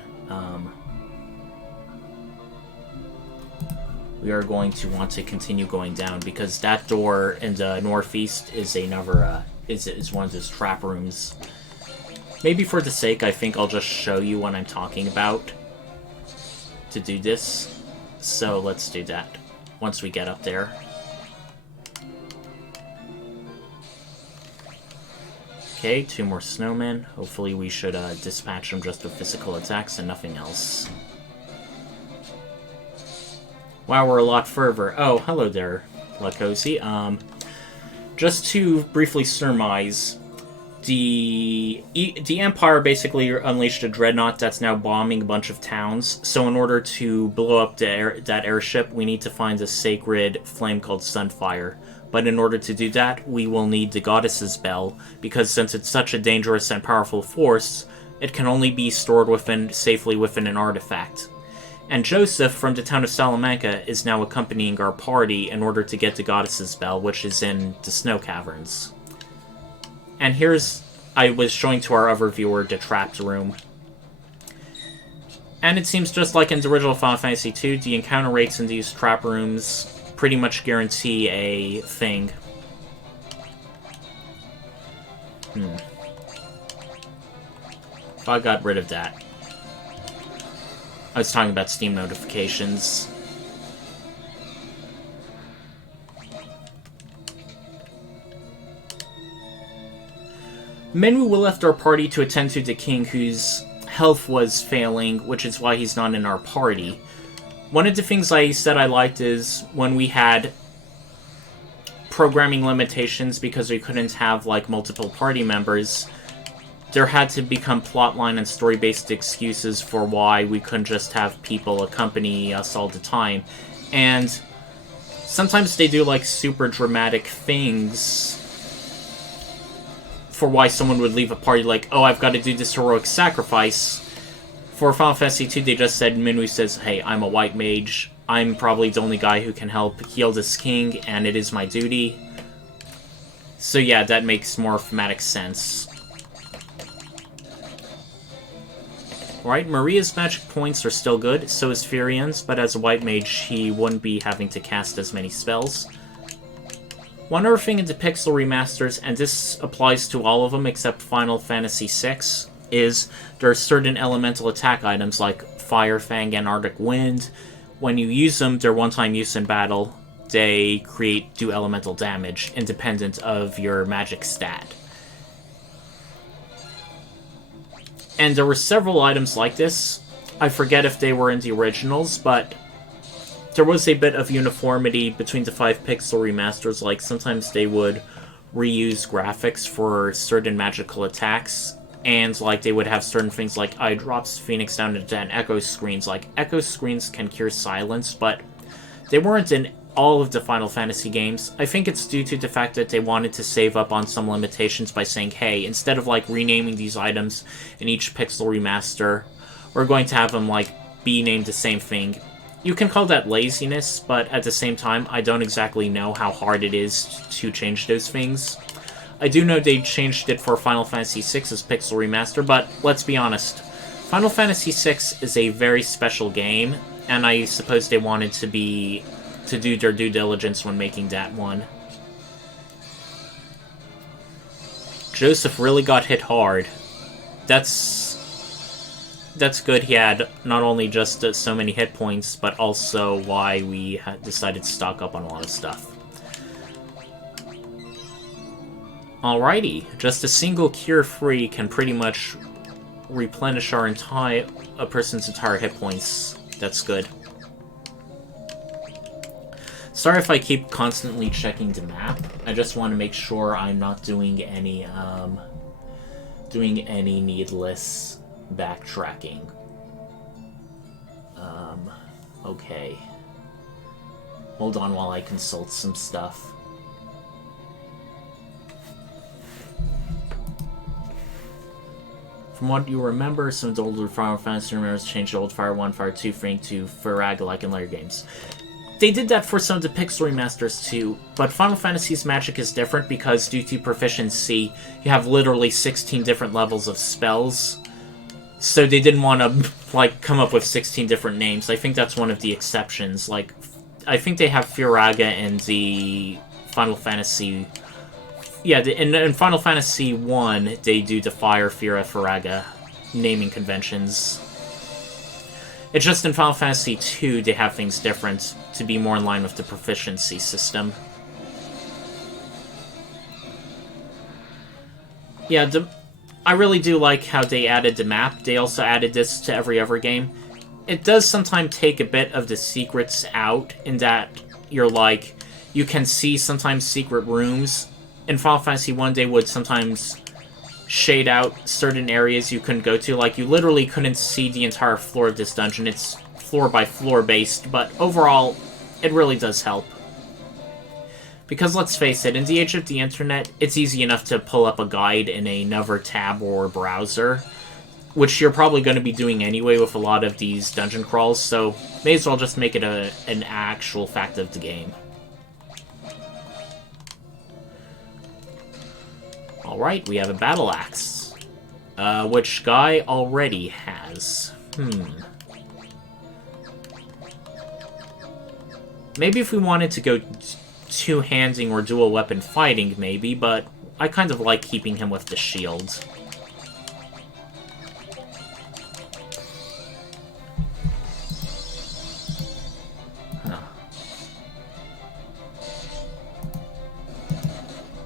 We are going to want to continue going down because that door in the northeast is another is one of those trap rooms. Maybe for the sake, I think I'll just show you what I'm talking about to do this. So let's do that once we get up there. Okay, 2 more snowmen. Hopefully we should dispatch them just with physical attacks and nothing else. Wow, we're a lot further. Oh, hello there, Lakosi. Just to briefly surmise, the Empire basically unleashed a Dreadnought that's now bombing a bunch of towns. So in order to blow up that airship, we need to find a sacred flame called Sunfire. But in order to do that, we will need the Goddess's Bell, because since it's such a dangerous and powerful force, it can only be stored safely within an artifact. And Joseph from the town of Salamanca is now accompanying our party in order to get the Goddess's Bell, which is in the Snow Caverns. And I was showing to our other viewer the trapped room. And it seems just like in the original Final Fantasy II, the encounter rates in these trap rooms pretty much guarantee a thing. If I got rid of that. I was talking about Steam notifications. Menwu left our party to attend to the king, whose health was failing, which is why he's not in our party. One of the things I said I liked is when we had programming limitations because we couldn't have, like, multiple party members, there had to become plotline and story-based excuses for why we couldn't just have people accompany us all the time. And sometimes they do, like, super dramatic things for why someone would leave a party, like, oh, I've got to do this heroic sacrifice. For Final Fantasy II, they just said, Minwu says, hey, I'm a white mage. I'm probably the only guy who can help heal this king, and it is my duty. So yeah, that makes more thematic sense. Right, Maria's magic points are still good, so is Firion's, but as a white mage, he wouldn't be having to cast as many spells. One other thing in the Pixel remasters, and this applies to all of them except Final Fantasy VI, is there are certain elemental attack items like Fire Fang and Arctic Wind. When you use them, they're one-time use in battle. They do elemental damage, independent of your magic stat. And there were several items like this. I forget if they were in the originals, but there was a bit of uniformity between the 5 Pixel remasters. Like, sometimes they would reuse graphics for certain magical attacks, and, like, they would have certain things like eye drops, Phoenix down to 10, echo screens. Like, echo screens can cure silence, but they weren't in all of the Final Fantasy games. I think it's due to the fact that they wanted to save up on some limitations by saying, hey, instead of, like, renaming these items in each Pixel remaster, we're going to have them, like, be named the same thing. You can call that laziness, but at the same time, I don't exactly know how hard it is to change those things. I do know they changed it for Final Fantasy VI's Pixel Remaster, but let's be honest. Final Fantasy VI is a very special game, and I suppose they wanted to do their due diligence when making that one. Joseph really got hit hard. That's good. He had not only just so many hit points, but also why we decided to stock up on a lot of stuff. Alrighty, just a single cure free can pretty much replenish a person's entire hit points. That's good. Sorry if I keep constantly checking the map. I just want to make sure I'm not doing any needless backtracking. Okay. Hold on while I consult some stuff. From what you remember, some of the older Final Fantasy members changed the old Fire 1, Fire 2 frame to Firaga like in later games. They did that for some of the Pixel remasters too, but Final Fantasy's magic is different because due to proficiency, you have literally 16 different levels of spells. So they didn't want to, like, come up with 16 different names. I think that's one of the exceptions. Like, I think they have Firaga in the Final Fantasy... Yeah, in Final Fantasy 1, they do the Fire, Fira, Firaga naming conventions. It's just in Final Fantasy 2, they have things different to be more in line with the proficiency system. Yeah, I really do like how they added the map. They also added this to every other game. It does sometimes take a bit of the secrets out, in that you're like, you can see sometimes secret rooms. In Final Fantasy 1, they would sometimes shade out certain areas you couldn't go to. Like, you literally couldn't see the entire floor of this dungeon. It's floor by floor based, but overall, it really does help. Because let's face it, in the age of the internet, it's easy enough to pull up a guide in another tab or browser, which you're probably going to be doing anyway with a lot of these dungeon crawls, so may as well just make it an actual fact of the game. Alright, we have a battle axe. Which Guy already has. Maybe if we wanted to go two-handing or dual weapon fighting, maybe, but I kind of like keeping him with the shield.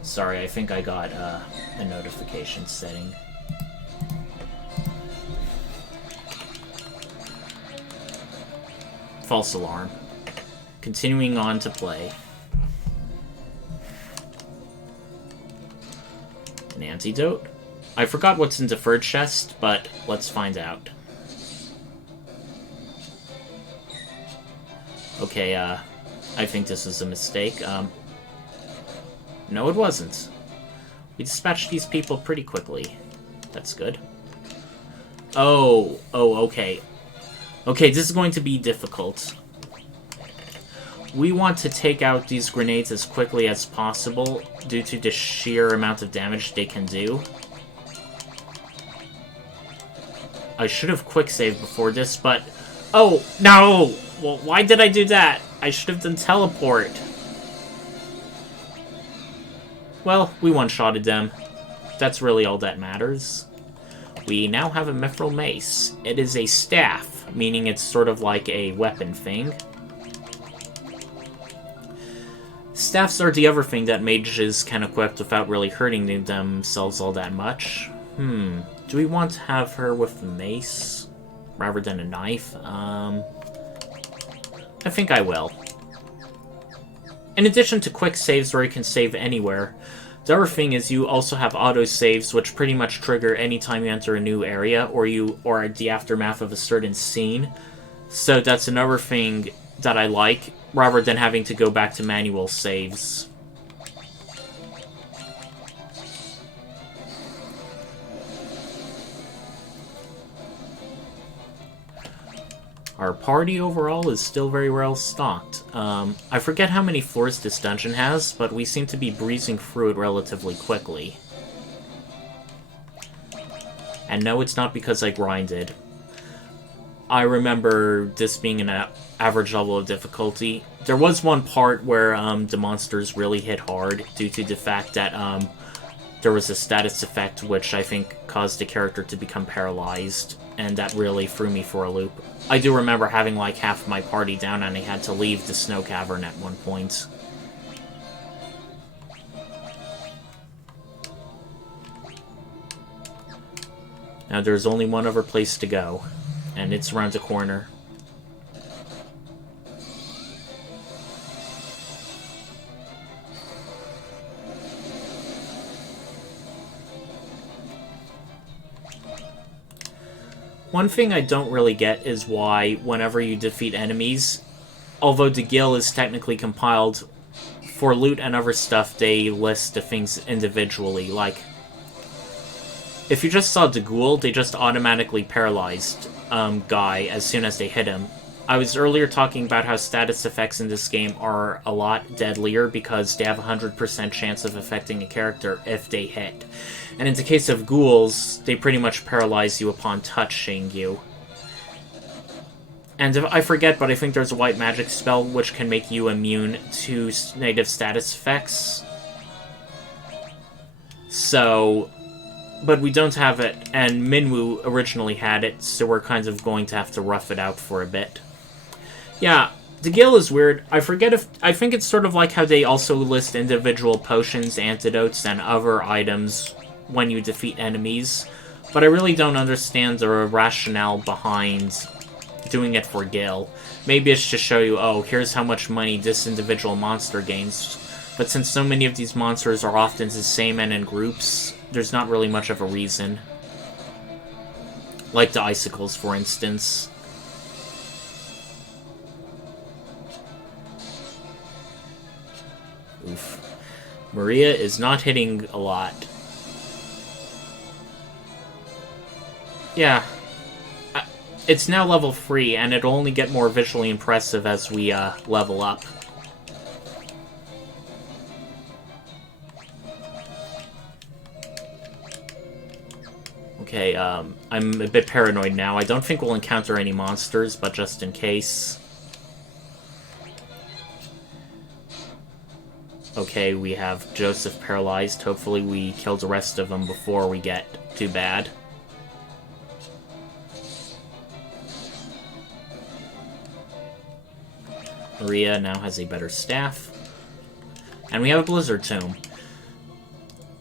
Sorry, I think I got a notification setting. False alarm. Continuing on to play. An antidote? I forgot what's in the third chest, but let's find out. Okay, I think this is a mistake. No, it wasn't. We dispatched these people pretty quickly. That's good. Oh, okay. Okay, this is going to be difficult. We want to take out these grenades as quickly as possible due to the sheer amount of damage they can do. I should have quick-saved before this, but... Oh, no! Well, why did I do that? I should have done teleport. Well, we one-shotted them. That's really all that matters. We now have a Mithril Mace. It is a staff, meaning it's sort of like a weapon thing. Staffs are the other thing that mages can equip without really hurting themselves all that much. Do we want to have her with the mace rather than a knife? I think I will. In addition to quick saves where you can save anywhere, the other thing is you also have auto-saves, which pretty much trigger anytime you enter a new area or the aftermath of a certain scene. So that's another thing that I like, rather than having to go back to manual saves. Our party overall is still very well stocked. I forget how many floors this dungeon has, but we seem to be breezing through it relatively quickly. And no, it's not because I grinded. I remember this being an average level of difficulty. There was one part where the monsters really hit hard due to the fact that there was a status effect which I think caused the character to become paralyzed, and that really threw me for a loop. I do remember having like half of my party down and I had to leave the snow cavern at one point. Now there's only one other place to go, and it's around the corner. One thing I don't really get is why, whenever you defeat enemies, although the guild is technically compiled, for loot and other stuff, they list the things individually. Like, if you just saw the ghoul, they just automatically paralyzed Guy as soon as they hit him. I was earlier talking about how status effects in this game are a lot deadlier because they have a 100% chance of affecting a character if they hit. And in the case of ghouls, they pretty much paralyze you upon touching you. And I forget, but I think there's a white magic spell which can make you immune to negative status effects. So, but we don't have it, and Minwu originally had it, so we're kind of going to have to rough it out for a bit. Yeah, the guild is weird. I think it's sort of like how they also list individual potions, antidotes, and other items when you defeat enemies, but I really don't understand the rationale behind doing it for Gil. Maybe it's to show you, oh, here's how much money this individual monster gains. But since so many of these monsters are often the same and in groups, there's not really much of a reason. Like the icicles, for instance. Oof. Maria is not hitting a lot. Yeah. It's now level 3, and it'll only get more visually impressive as we level up. Okay, I'm a bit paranoid now. I don't think we'll encounter any monsters, but just in case. Okay, we have Joseph paralyzed. Hopefully we kill the rest of them before we get too bad. Maria now has a better staff. And we have a Blizzard Tome.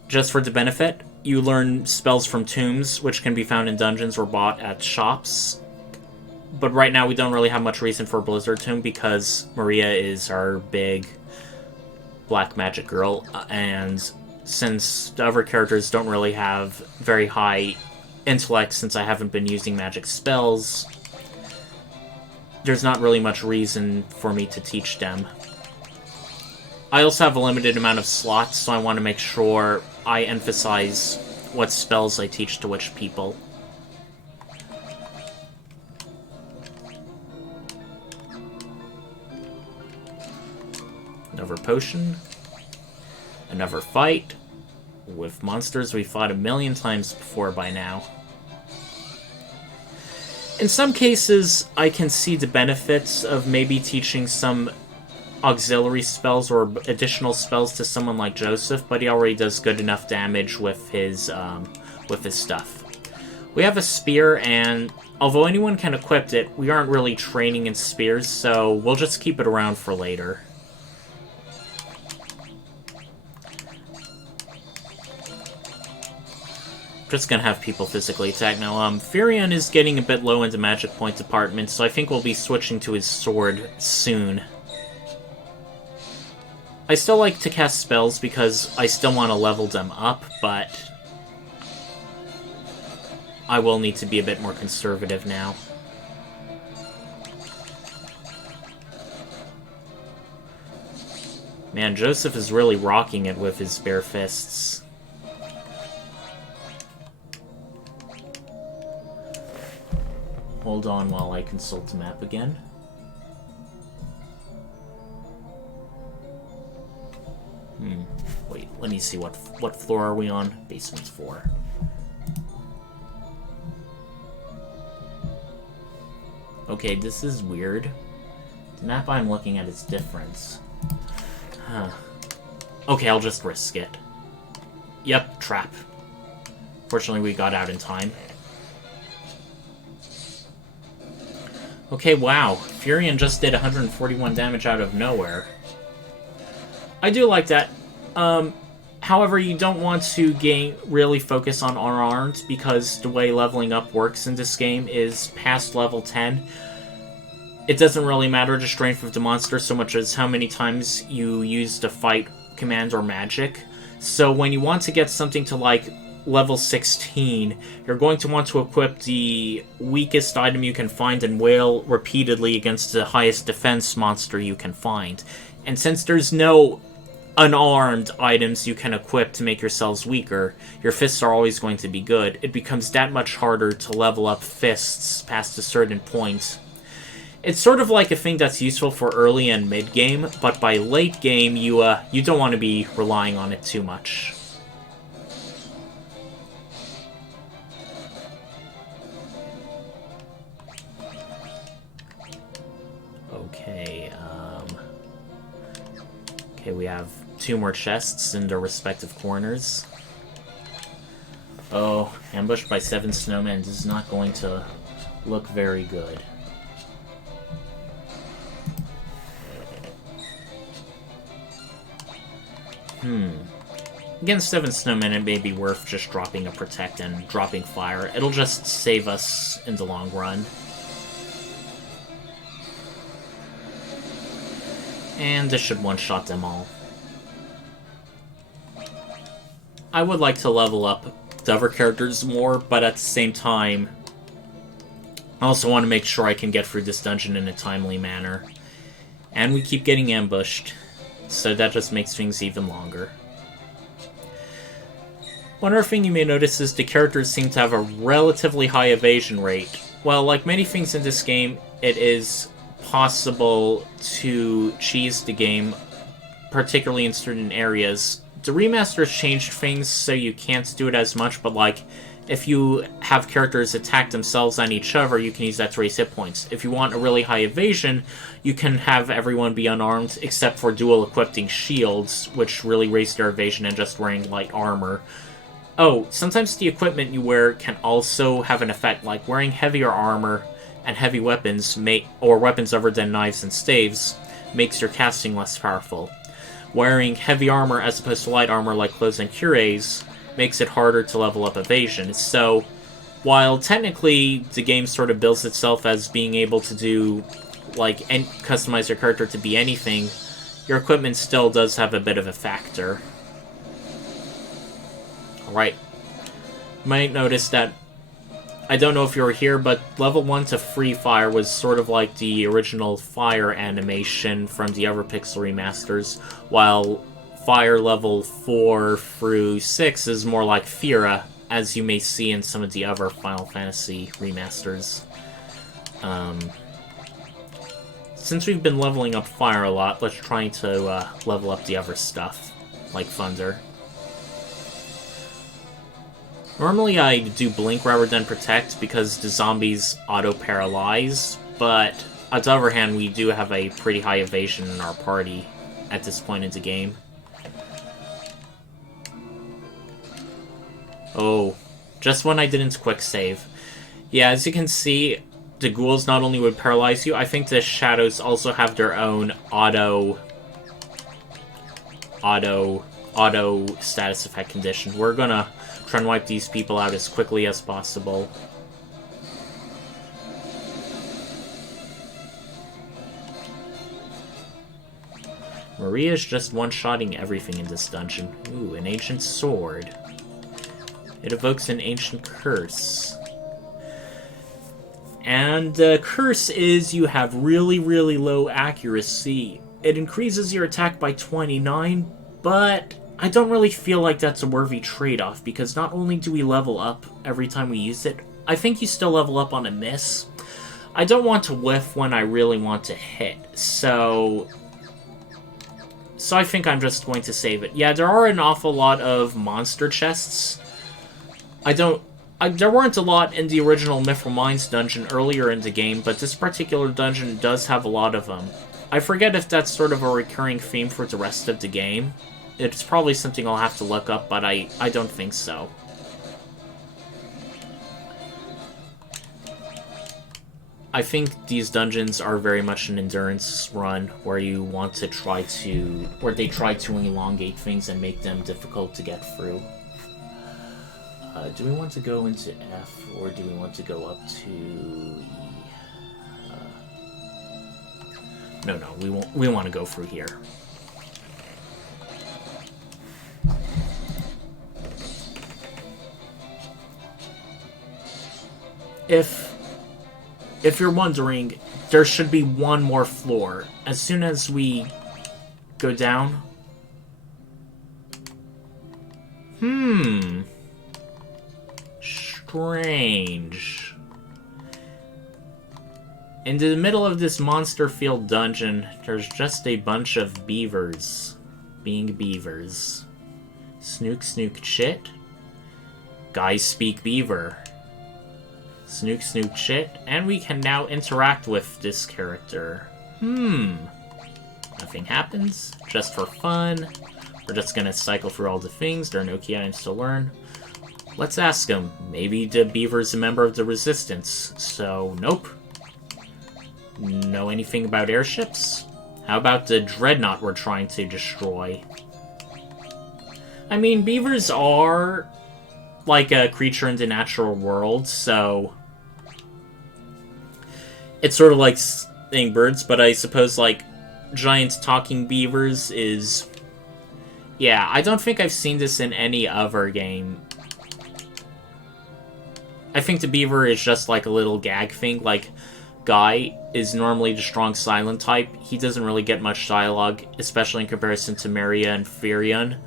Just for the benefit, you learn spells from tombs, which can be found in dungeons or bought at shops. But right now we don't really have much reason for a Blizzard Tome because Maria is our big black magic girl, and since the other characters don't really have very high intellect since I haven't been using magic spells, there's not really much reason for me to teach them. I also have a limited amount of slots, so I want to make sure I emphasize what spells I teach to which people. Another potion. Another fight. With monsters we fought 1,000,000 times before by now. In some cases, I can see the benefits of maybe teaching some auxiliary spells or additional spells to someone like Joseph, but he already does good enough damage with his stuff. We have a spear, and although anyone can equip it, we aren't really training in spears, so we'll just keep it around for later. Just gonna have people physically attack now. Firion is getting a bit low in the magic point department, so I think we'll be switching to his sword soon. I still like to cast spells because I still want to level them up, but I will need to be a bit more conservative now. Man, Joseph is really rocking it with his bare fists. Hold on while I consult the map again. Wait, let me see what floor are we on? Basement 4. Okay, this is weird. The map I'm looking at is different. Huh. Okay, I'll just risk it. Yep, trap. Fortunately, we got out in time. Okay, wow. Firion just did 141 damage out of nowhere. I do like that. However, you don't want to really focus on unarmed, because the way leveling up works in this game is past level 10. It doesn't really matter the strength of the monster so much as how many times you use the fight command or magic. So when you want to get something to like level 16, you're going to want to equip the weakest item you can find and wail repeatedly against the highest defense monster you can find. And since there's no unarmed items you can equip to make yourselves weaker, your fists are always going to be good. It becomes that much harder to level up fists past a certain point. It's sort of like a thing that's useful for early and mid-game, but by late game you don't want to be relying on it too much. Okay, we have 2 more chests in their respective corners. Oh, ambushed by 7 snowmen is not going to look very good. Against 7 snowmen, it may be worth just dropping a protect and dropping fire. It'll just save us in the long run. And this should one-shot them all. I would like to level up the other characters more, but at the same time, I also want to make sure I can get through this dungeon in a timely manner. And we keep getting ambushed, so that just makes things even longer. One other thing you may notice is the characters seem to have a relatively high evasion rate. Well, like many things in this game, it is possible to cheese the game, particularly in certain areas. The remasters changed things so you can't do it as much, but like, if you have characters attack themselves and each other, you can use that to raise hit points. If you want a really high evasion, you can have everyone be unarmed, except for dual-equipping shields, which really raise their evasion and just wearing light armor. Oh, sometimes the equipment you wear can also have an effect, like wearing heavier armor and heavy weapons, or weapons other than knives and staves, makes your casting less powerful. Wearing heavy armor as opposed to light armor like clothes and cuirass makes it harder to level up evasion. So, while technically the game sort of bills itself as being able to do, like, customize your character to be anything, your equipment still does have a bit of a factor. Alright. You might notice that, I don't know if you were here, but level 1 to free fire was sort of like the original fire animation from the other Pixel remasters, while fire level 4 through 6 is more like Fira, as you may see in some of the other Final Fantasy remasters. Since we've been leveling up fire a lot, let's try to level up the other stuff, like thunder. Normally I do blink rather than protect because the zombies auto-paralyze, but on the other hand we do have a pretty high evasion in our party at this point in the game. Oh, just when I didn't quick save. Yeah, as you can see, the ghouls not only would paralyze you, I think the shadows also have their own auto status effect condition. We're gonna try and wipe these people out as quickly as possible. Maria's just one-shotting everything in this dungeon. Ooh, an ancient sword. It evokes an ancient curse. And the curse is you have really, really low accuracy. It increases your attack by 29, but I don't really feel like that's a worthy trade-off, because not only do we level up every time we use it, I think you still level up on a miss. I don't want to whiff when I really want to hit, so I think I'm just going to save it. Yeah, there are an awful lot of monster chests. There weren't a lot in the original Mithril Mines dungeon earlier in the game, but this particular dungeon does have a lot of them. I forget if that's sort of a recurring theme for the rest of the game. It's probably something I'll have to look up, but I don't think so. I think these dungeons are very much an endurance run, where you want to where they try to elongate things and make them difficult to get through. Do we want to go into F, or do we want to go up to E? No, we want to go through here. If you're wondering, there should be one more floor. As soon as we go down... Strange. In the middle of this monster field dungeon, there's just a bunch of beavers. Being beavers. Snook snook chit. Guys speak beaver. Snook snook chit. And we can now interact with this character. Nothing happens. Just for fun. We're just gonna cycle through all the things. There are no key items to learn. Let's ask him. Maybe the beaver's a member of the Resistance. So, nope. Know anything about airships? How about the Dreadnought we're trying to destroy? I mean, beavers are like a creature in the natural world, so it's sort of like saying birds, but I suppose like giant talking beavers is... Yeah, I don't think I've seen this in any other game. I think the beaver is just like a little gag thing. Like, Guy is normally the strong silent type. He doesn't really get much dialogue, especially in comparison to Maria and Firion.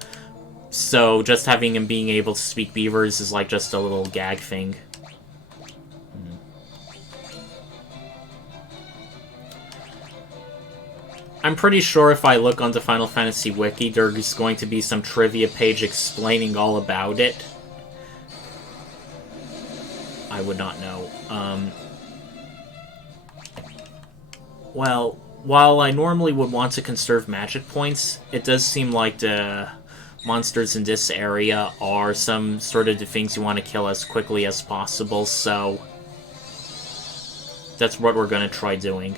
So just having him being able to speak beavers is like just a little gag thing. I'm pretty sure if I look on the Final Fantasy Wiki, there's going to be some trivia page explaining all about it. I would not know. Well, while I normally would want to conserve magic points, it does seem like the monsters in this area are some sort of the things you want to kill as quickly as possible, so that's what we're going to try doing.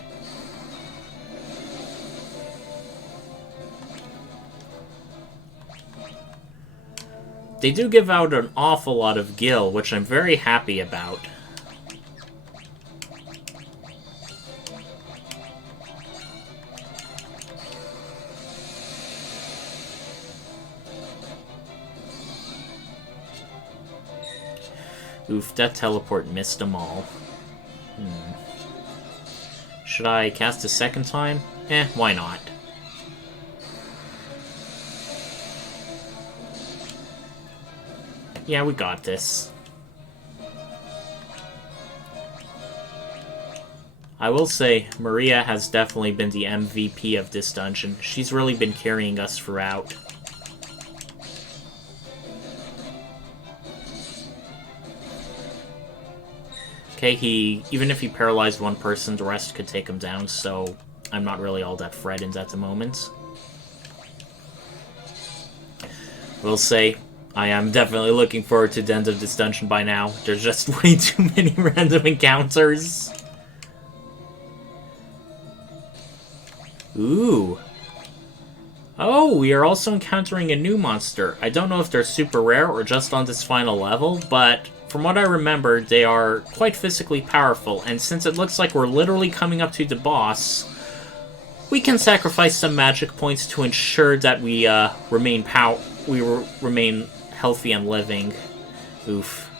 They do give out an awful lot of gil, which I'm very happy about. Oof, that teleport missed them all. Should I cast a second time? Why not? Yeah, we got this. I will say, Maria has definitely been the MVP of this dungeon. She's really been carrying us throughout. Okay, even if he paralyzed one person, the rest could take him down, so I'm not really all that frightened at the moment. We'll say, I am definitely looking forward to the end of this dungeon by now. There's just way too many random encounters. Ooh. Oh, we are also encountering a new monster. I don't know if they're super rare or just on this final level, but from what I remember, they are quite physically powerful, and since it looks like we're literally coming up to the boss, we can sacrifice some magic points to ensure that we remain healthy and living. Oof.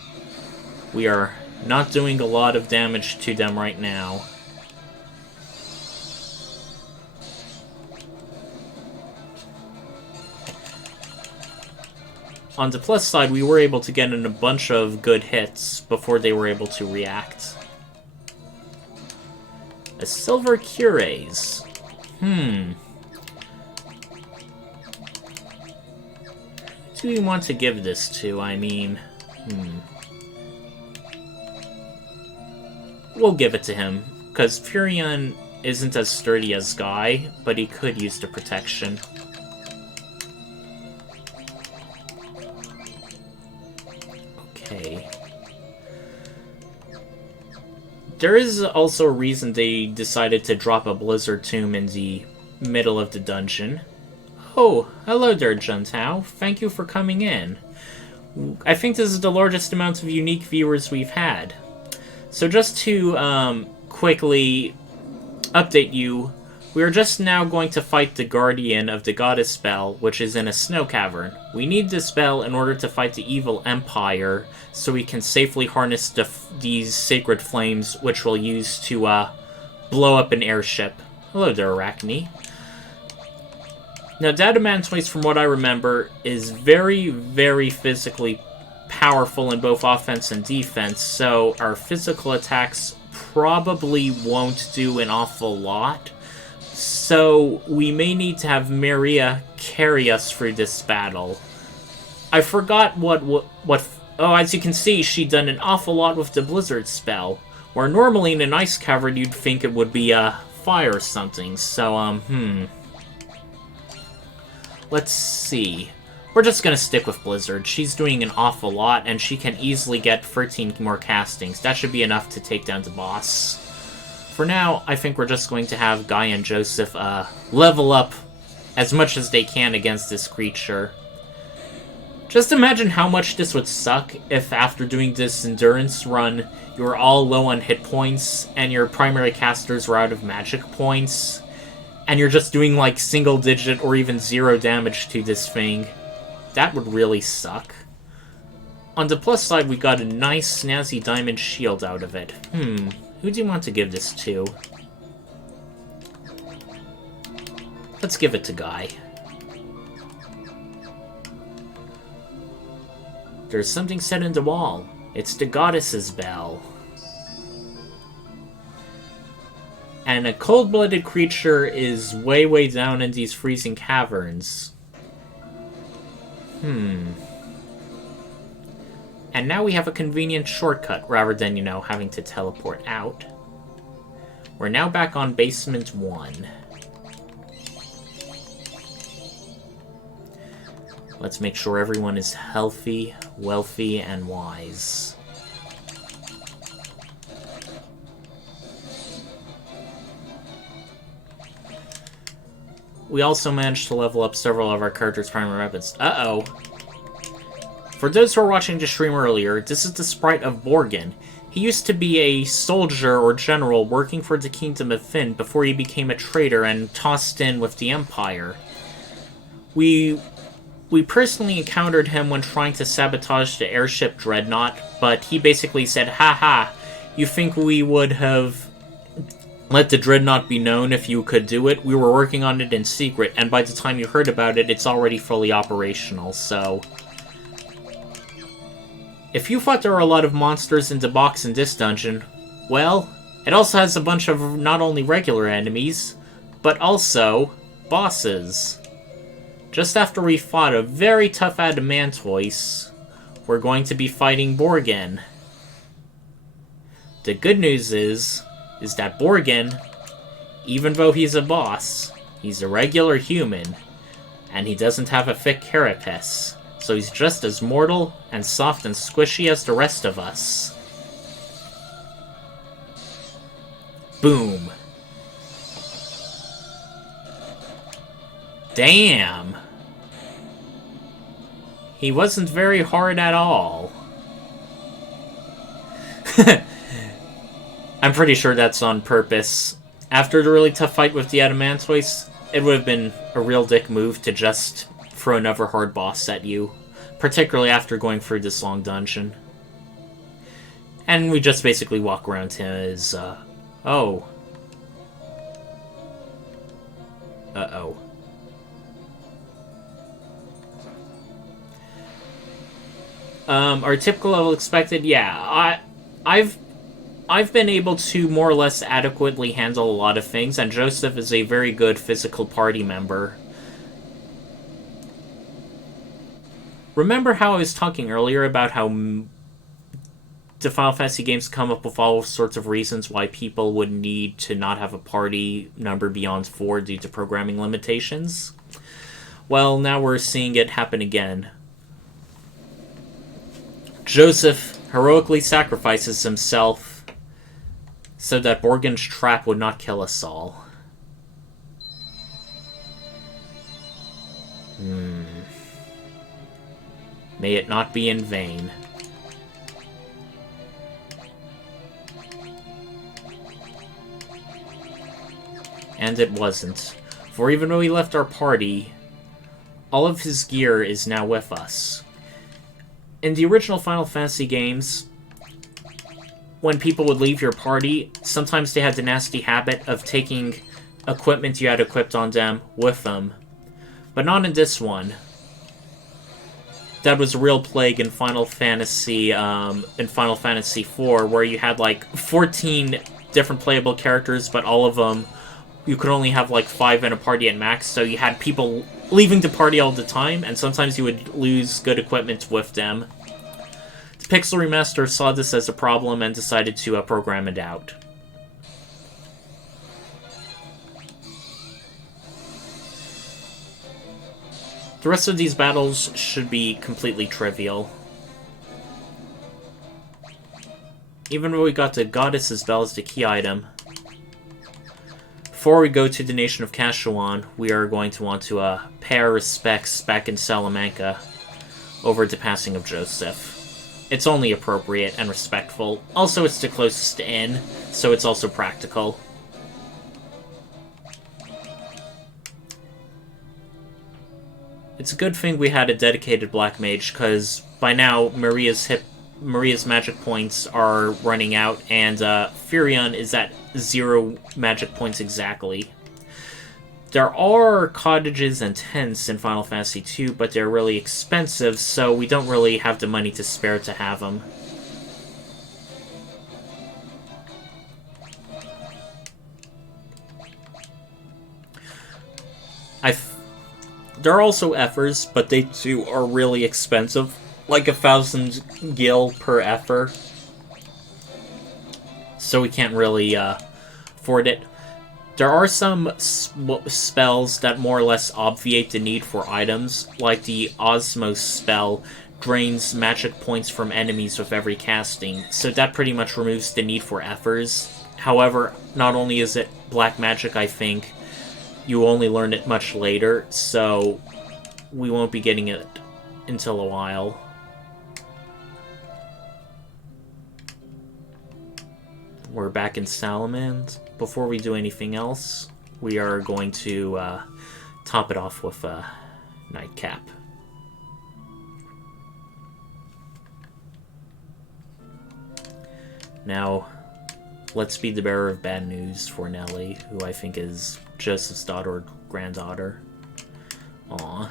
We are not doing a lot of damage to them right now. On the plus side, we were able to get in a bunch of good hits before they were able to react. A silver cuirass. Who do we want to give this to? I mean, We'll give it to him, because Firion isn't as sturdy as Guy, but he could use the protection. Okay. There is also a reason they decided to drop a blizzard tomb in the middle of the dungeon. Oh, hello there, Juntao. Thank you for coming in. I think this is the largest amount of unique viewers we've had. So just to quickly update you, we are just now going to fight the Guardian of the Goddess Spell, which is in a snow cavern. We need this spell in order to fight the evil Empire, so we can safely harness these sacred flames, which we'll use to blow up an airship. Hello there, Arachne. Now, Datamantoise, from what I remember, is very, very physically powerful in both offense and defense, so our physical attacks probably won't do an awful lot. So we may need to have Maria carry us through this battle. I forgot what oh, as you can see, she done an awful lot with the Blizzard spell, where normally in an ice cavern you'd think it would be fire or something, so, Let's see. We're just gonna stick with Blizzard. She's doing an awful lot, and she can easily get 13 more castings. That should be enough to take down the boss. For now, I think we're just going to have Guy and Joseph level up as much as they can against this creature. Just imagine how much this would suck if after doing this endurance run, you were all low on hit points, and your primary casters were out of magic points, and you're just doing like single digit or even 0 damage to this thing. That would really suck. On the plus side, we got a nice snazzy diamond shield out of it. Who do you want to give this to? Let's give it to Guy. There's something set in the wall. It's the goddess's bell. And a cold-blooded creature is way, way down in these freezing caverns. And now we have a convenient shortcut, rather than, having to teleport out. We're now back on Basement 1. Let's make sure everyone is healthy, wealthy, and wise. We also managed to level up several of our characters' primary weapons. Uh-oh. For those who were watching the stream earlier, this is the sprite of Borgin. He used to be a soldier or general working for the Kingdom of Fynn before he became a traitor and tossed in with the Empire. We personally encountered him when trying to sabotage the airship Dreadnought, but he basically said, "Haha, you think we would have let the Dreadnought be known if you could do it? We were working on it in secret, and by the time you heard about it, it's already fully operational, so..." If you thought there were a lot of monsters in the box in this dungeon, well, it also has a bunch of not only regular enemies, but also bosses. Just after we fought a very tough Adamantoise, we're going to be fighting Borgin. The good news is that Borgin, even though he's a boss, he's a regular human, and he doesn't have a thick carapace. So he's just as mortal and soft and squishy as the rest of us. Boom. Damn. He wasn't very hard at all. I'm pretty sure that's on purpose. After the really tough fight with the Adamantoise, it would have been a real dick move to just throw another hard boss at you, particularly after going through this long dungeon. And we just basically walk around him as, oh. Uh-oh. Our typical level expected, yeah, I've been able to more or less adequately handle a lot of things, and Joseph is a very good physical party member. Remember how I was talking earlier about how the Final Fantasy games come up with all sorts of reasons why people would need to not have a party number beyond 4 due to programming limitations? Well, now we're seeing it happen again. Joseph heroically sacrifices himself so that Borgin's trap would not kill us all. May it not be in vain. And it wasn't. For even though he left our party, all of his gear is now with us. In the original Final Fantasy games, when people would leave your party, sometimes they had the nasty habit of taking equipment you had equipped on them with them. But not in this one. That was a real plague in Final Fantasy IV, where you had like 14 different playable characters, but all of them, you could only have like 5 in a party at max, so you had people leaving the party all the time, and sometimes you would lose good equipment with them. The Pixel Remaster saw this as a problem and decided to program it out. The rest of these battles should be completely trivial. Even though we got the Goddess's Bell as the key item, before we go to the nation of Kashuan, we are going to want to pay our respects back in Salamanca. over the passing of Joseph. It's only appropriate and respectful. Also, it's the closest in, so it's also practical. It's a good thing we had a dedicated Black Mage, because by now Maria's magic points are running out, and Firion is at 0 magic points exactly. There are cottages and tents in Final Fantasy II, but they're really expensive, so we don't really have the money to spare to have them. There are also Effers, but they too are really expensive. Like 1,000 gil per Effer. So we can't really afford it. There are some spells that more or less obviate the need for items, like the Osmos spell drains magic points from enemies with every casting, so that pretty much removes the need for Effers. However, not only is it black magic, I think, you only learn it much later, so we won't be getting it until a while. We're back in Salomon. Before we do anything else, we are going to top it off with a nightcap. Now, let's be the bearer of bad news for Nellie, who I think is Joseph's daughter or granddaughter. Aww.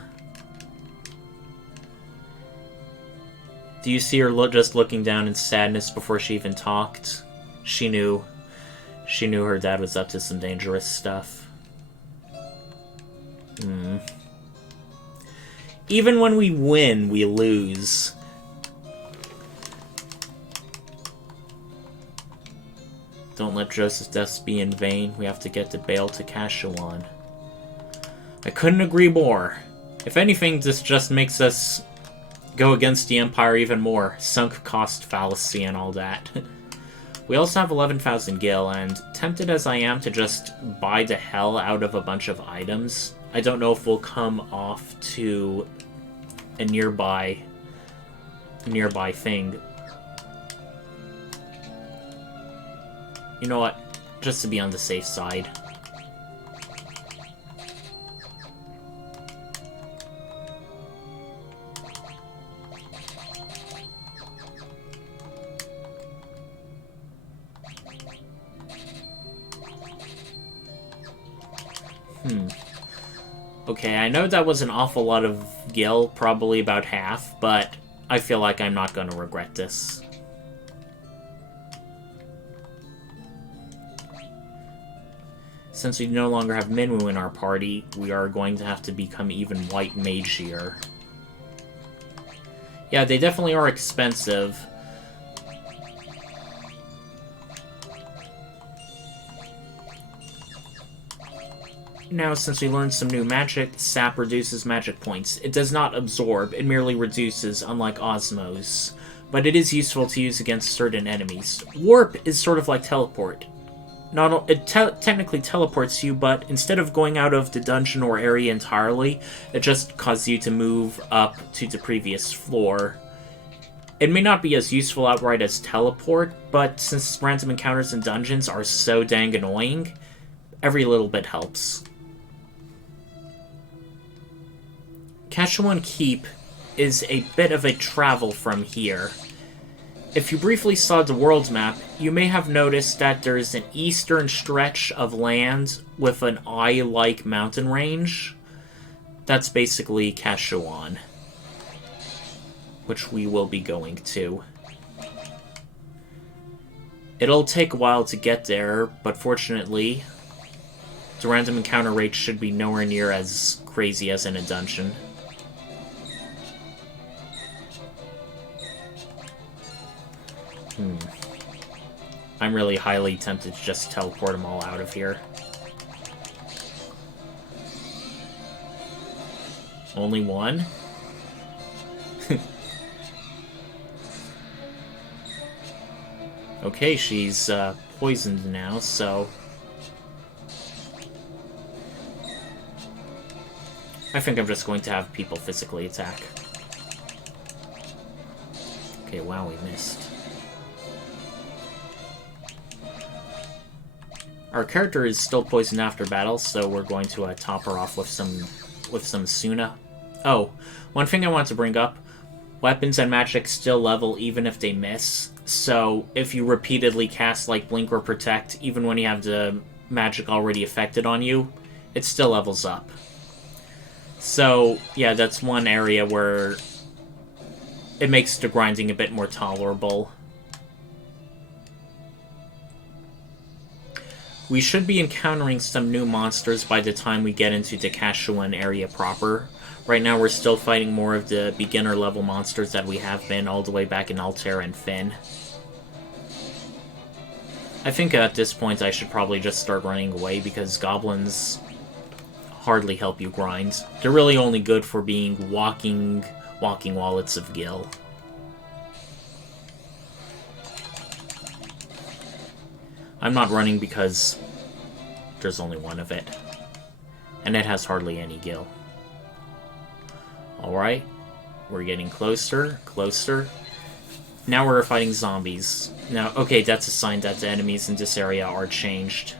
Do you see her just looking down in sadness before she even talked? She knew her dad was up to some dangerous stuff. Even when we win, we lose. Don't let Joseph's deaths be in vain. We have to get the bail to Kashuan. I couldn't agree more. If anything, this just makes us go against the Empire even more. Sunk cost fallacy and all that. We also have 11,000 gil, and tempted as I am to just buy the hell out of a bunch of items, I don't know if we'll come off to a nearby thing. You know what? Just to be on the safe side. Okay, I know that was an awful lot of gil, probably about half, but I feel like I'm not going to regret this. Since we no longer have Minwu in our party, we are going to have to become even white magier. Yeah, they definitely are expensive. Now, since we learned some new magic, Sap reduces magic points. It does not absorb, it merely reduces, unlike Osmos. But it is useful to use against certain enemies. Warp is sort of like teleport. It technically teleports you, but instead of going out of the dungeon or area entirely, it just causes you to move up to the previous floor. It may not be as useful outright as teleport, but since random encounters in dungeons are so dang annoying, every little bit helps. Kashuan Keep is a bit of a travel from here. If you briefly saw the world map, you may have noticed that there is an eastern stretch of land with an eye-like mountain range. That's basically Kashuan, which we will be going to. It'll take a while to get there, but fortunately, the random encounter rate should be nowhere near as crazy as in a dungeon. I'm really highly tempted to just teleport them all out of here. Only one? Okay, she's poisoned now, so... I think I'm just going to have people physically attack. Okay, wow, we missed. Our character is still poisoned after battle, so we're going to top her off with some Suna. Oh, one thing I want to bring up. Weapons and magic still level even if they miss. So if you repeatedly cast like Blink or Protect, even when you have the magic already affected on you, it still levels up. So yeah, that's one area where it makes the grinding a bit more tolerable. We should be encountering some new monsters by the time we get into the Kashuan area proper. Right now we're still fighting more of the beginner level monsters that we have been all the way back in Altair and Finn. I think at this point I should probably just start running away because goblins hardly help you grind. They're really only good for being walking wallets of gil. I'm not running because there's only one of it. And it has hardly any gil. Alright. We're getting closer, closer. Now we're fighting zombies. Now, okay, that's a sign that the enemies in this area are changed.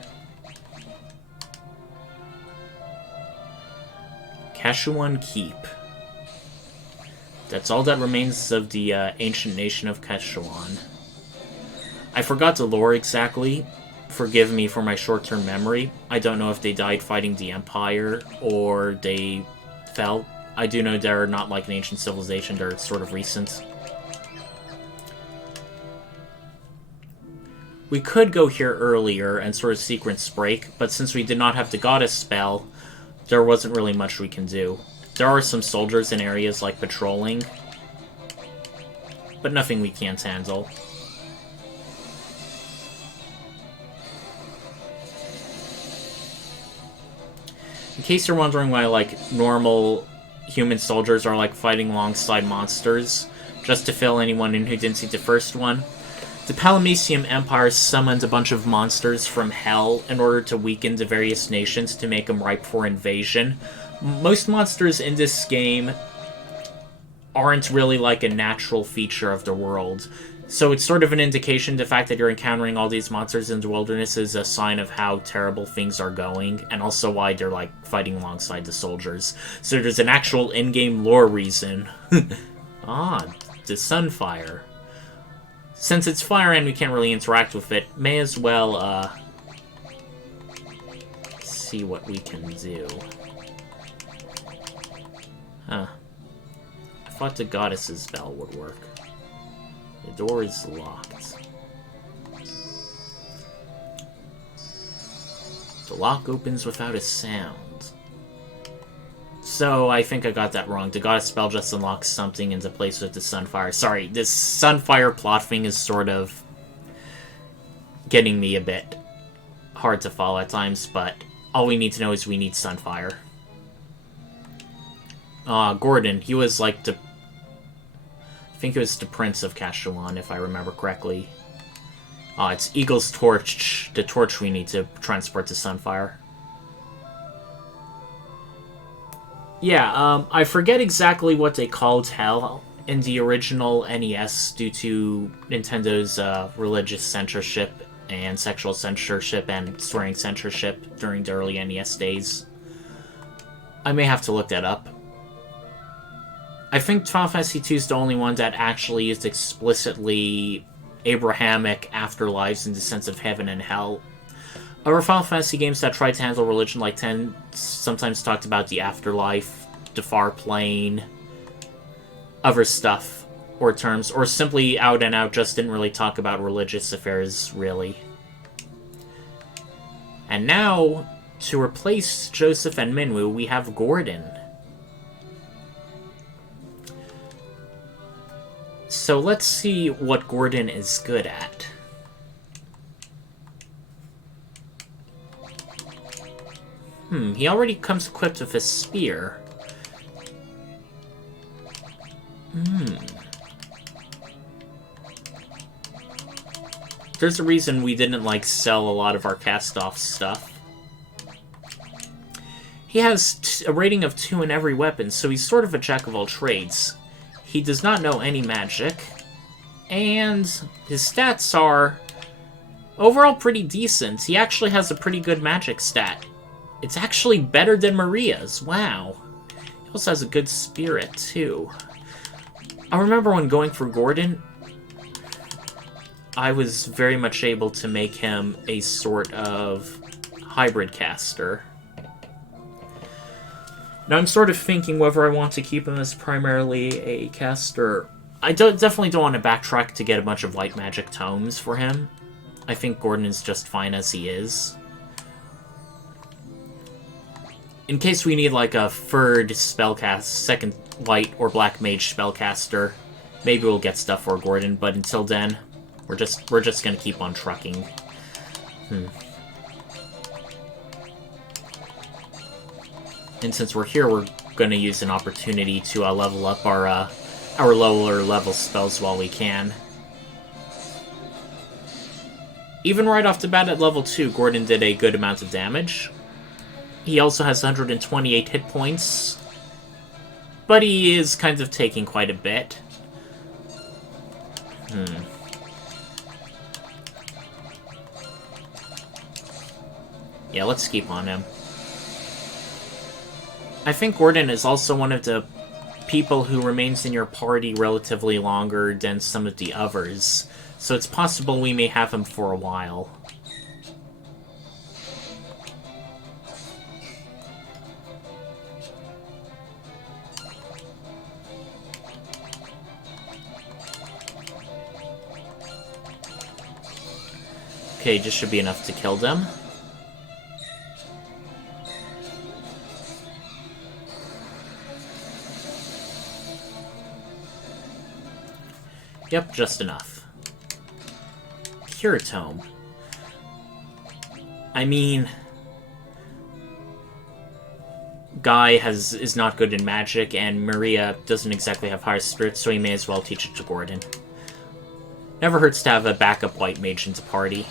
Kashuan Keep. That's all that remains of the ancient nation of Kashuan. I forgot the lore exactly. Forgive me for my short-term memory. I don't know if they died fighting the Empire or they fell. I do know they're not like an ancient civilization, they're sort of recent. We could go here earlier and sort of sequence break, but since we did not have the goddess spell, there wasn't really much we can do. There are some soldiers in areas like patrolling, but nothing we can't handle. In case you're wondering why, like, normal human soldiers are, like, fighting alongside monsters, just to fill anyone in who didn't see the first one, the Palamecium Empire summoned a bunch of monsters from Hell in order to weaken the various nations to make them ripe for invasion. Most monsters in this game aren't really, like, a natural feature of the world. So it's sort of an indication the fact that you're encountering all these monsters in the wilderness is a sign of how terrible things are going, and also why they're, like, fighting alongside the soldiers. So there's an actual in-game lore reason. Ah, the Sunfire. Since it's fire and we can't really interact with it, may as well, see what we can do. Huh. I thought the goddess's spell would work. The door is locked. The lock opens without a sound. So, I think I got that wrong. The goddess spell just unlocks something into place with the Sunfire. Sorry, this Sunfire plot thing is sort of getting me a bit hard to follow at times, but all we need to know is we need Sunfire. Gordon, he was like the... I think it was the Prince of Kashuan, if I remember correctly. It's Eagle's torch, the torch we need to transport to Sunfire. Yeah, I forget exactly what they called Hell in the original NES due to Nintendo's religious censorship and sexual censorship and swearing censorship during the early NES days. I may have to look that up. I think Final Fantasy II is the only one that actually used explicitly Abrahamic afterlives in the sense of heaven and hell. Other Final Fantasy games that tried to handle religion like 10 sometimes talked about the afterlife, the far plane, other stuff, or terms, or simply out and out just didn't really talk about religious affairs, really. And now, to replace Joseph and Minwu, we have Gordon. So let's see what Gordon is good at. He already comes equipped with a spear. There's a reason we didn't, like, sell a lot of our cast-off stuff. He has a rating of 2 in every weapon, so he's sort of a jack of all trades. He does not know any magic. And his stats are overall pretty decent. He actually has a pretty good magic stat. It's actually better than Maria's. Wow. He also has a good spirit, too. I remember when going for Gordon, I was very much able to make him a sort of hybrid caster. Now I'm sort of thinking whether I want to keep him as primarily a caster. I definitely don't want to backtrack to get a bunch of light magic tomes for him. I think Gordon is just fine as he is. In case we need like a third spellcast, second light or black mage spellcaster, maybe we'll get stuff for Gordon, but until then, we're just gonna keep on trucking. And since we're here, we're gonna use an opportunity to level up our lower level spells while we can. Even right off the bat at level 2, Gordon did a good amount of damage. He also has 128 hit points, but he is kind of taking quite a bit. Yeah, let's keep on him. I think Gordon is also one of the people who remains in your party relatively longer than some of the others, so it's possible we may have him for a while. Okay, just should be enough to kill them. Yep, just enough. Cure Tome. I mean, Guy is not good in magic, and Maria doesn't exactly have high spirits, so he may as well teach it to Gordon. Never hurts to have a backup white mage in the party.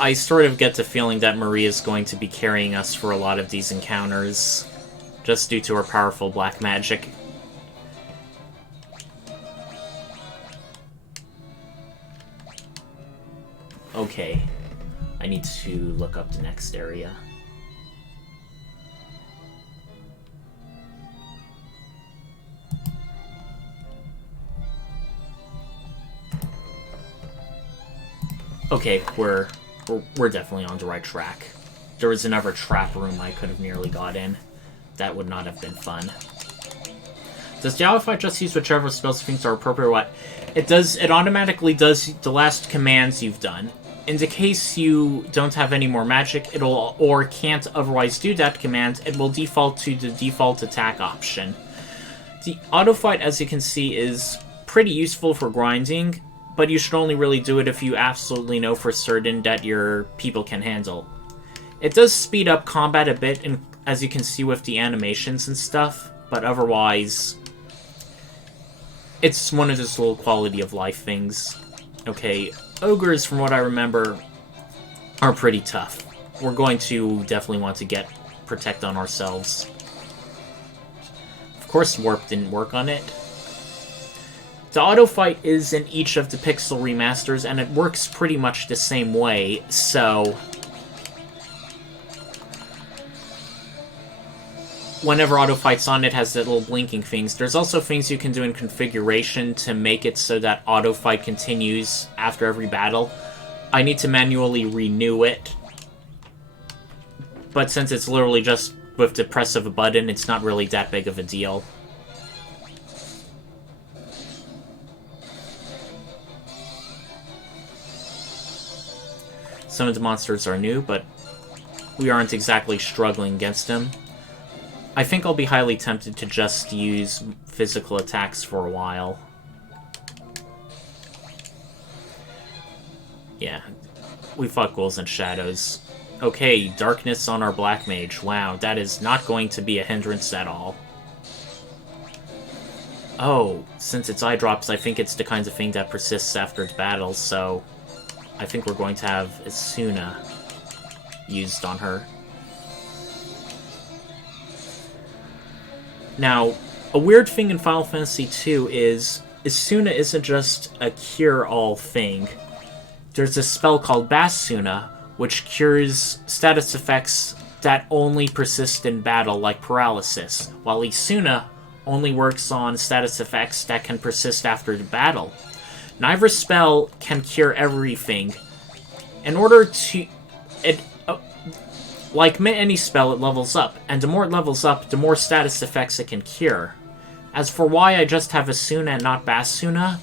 I sort of get the feeling that Maria is going to be carrying us for a lot of these encounters, just due to her powerful black magic. Okay, I need to look up the next area. Okay, we're definitely on the right track. There was another trap room I could have nearly got in. That would not have been fun. Does the auto fight just use whichever spells things are appropriate or what? It does. It automatically does the last commands you've done. In the case you don't have any more magic, it'll or can't otherwise do that command, it will default to the default attack option. The auto fight, as you can see, is pretty useful for grinding, but you should only really do it if you absolutely know for certain that your people can handle. It does speed up combat a bit, and as you can see with the animations and stuff, but otherwise, it's one of those little quality of life things. Okay, ogres, from what I remember, are pretty tough. We're going to definitely want to protect on ourselves. Of course, warp didn't work on it. The auto fight is in each of the Pixel remasters, and it works pretty much the same way, so whenever auto fight's on, it has the little blinking things. There's also things you can do in configuration to make it so that auto fight continues after every battle. I need to manually renew it, but since it's literally just with the press of a button, it's not really that big of a deal. Some of the monsters are new, but we aren't exactly struggling against them. I think I'll be highly tempted to just use physical attacks for a while. Yeah, we fought ghouls and shadows. Okay, darkness on our black mage. Wow, that is not going to be a hindrance at all. Oh, since it's eye drops, I think it's the kind of thing that persists after the battle, so I think we're going to have Asuna used on her. Now, a weird thing in Final Fantasy II is Asuna isn't just a cure-all thing. There's a spell called Basuna, which cures status effects that only persist in battle, like paralysis, while Isuna only works on status effects that can persist after the battle. Neither spell can cure everything. In order to... like any spell, it levels up, and the more it levels up, the more status effects it can cure. As for why I just have Asuna and not Basuna,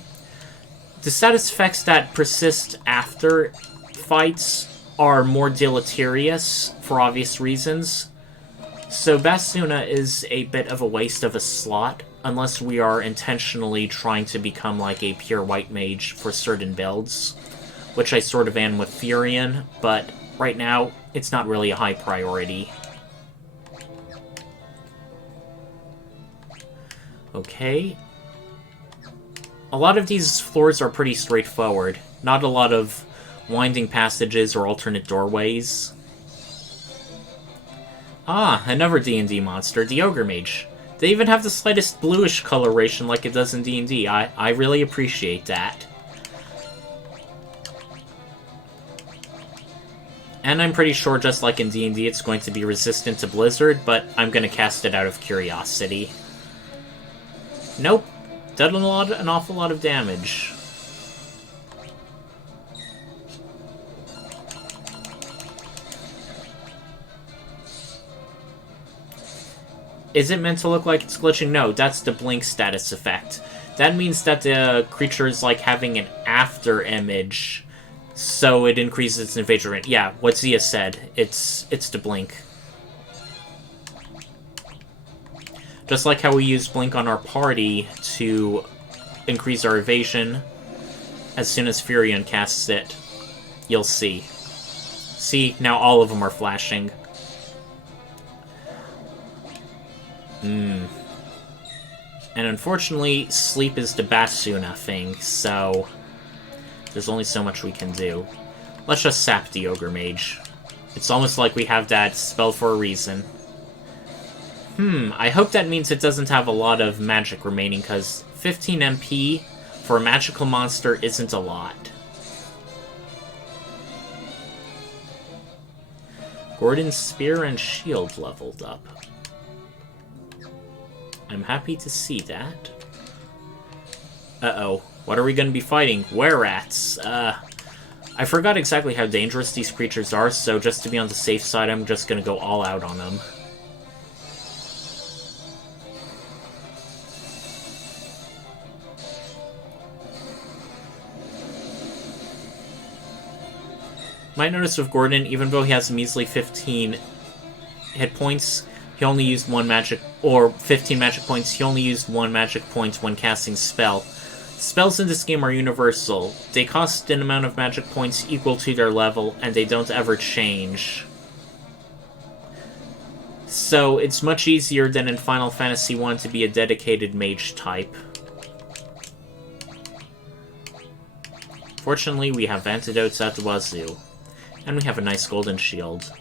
the status effects that persist after fights are more deleterious, for obvious reasons. So Basuna is a bit of a waste of a slot, unless we are intentionally trying to become like a pure white mage for certain builds, which I sort of am with Firion, but right now, it's not really a high priority. Okay. A lot of these floors are pretty straightforward. Not a lot of winding passages or alternate doorways. Ah, another D&D monster, the Ogre Mage. They even have the slightest bluish coloration like it does in D&D. I really appreciate that. And I'm pretty sure, just like in D&D, it's going to be resistant to Blizzard, but I'm going to cast it out of curiosity. Nope. Done an awful lot of damage. Is it meant to look like it's glitching? No, that's the blink status effect. That means that the creature is like having an after image, so it increases its invasion rate. Yeah, what Zia said. It's the blink. Just like how we use blink on our party to increase our evasion, as soon as Firion casts it, you'll see. See, now all of them are flashing. And unfortunately, sleep is the Basuna thing, so there's only so much we can do. Let's just sap the Ogre Mage. It's almost like we have that spell for a reason. I hope that means it doesn't have a lot of magic remaining, because 15 MP for a magical monster isn't a lot. Gordon's spear and shield leveled up. I'm happy to see that. Uh-oh. What are we going to be fighting? Were-rats. I forgot exactly how dangerous these creatures are, so just to be on the safe side, I'm just going to go all out on them. Might notice with Gordon, even though he has a measly 15 hit points, he only used one magic, or 15 magic points, he only used one magic point when casting spell. Spells in this game are universal. They cost an amount of magic points equal to their level, and they don't ever change. So it's much easier than in Final Fantasy I to be a dedicated mage type. Fortunately, we have antidotes at the wazoo. And we have a nice golden shield.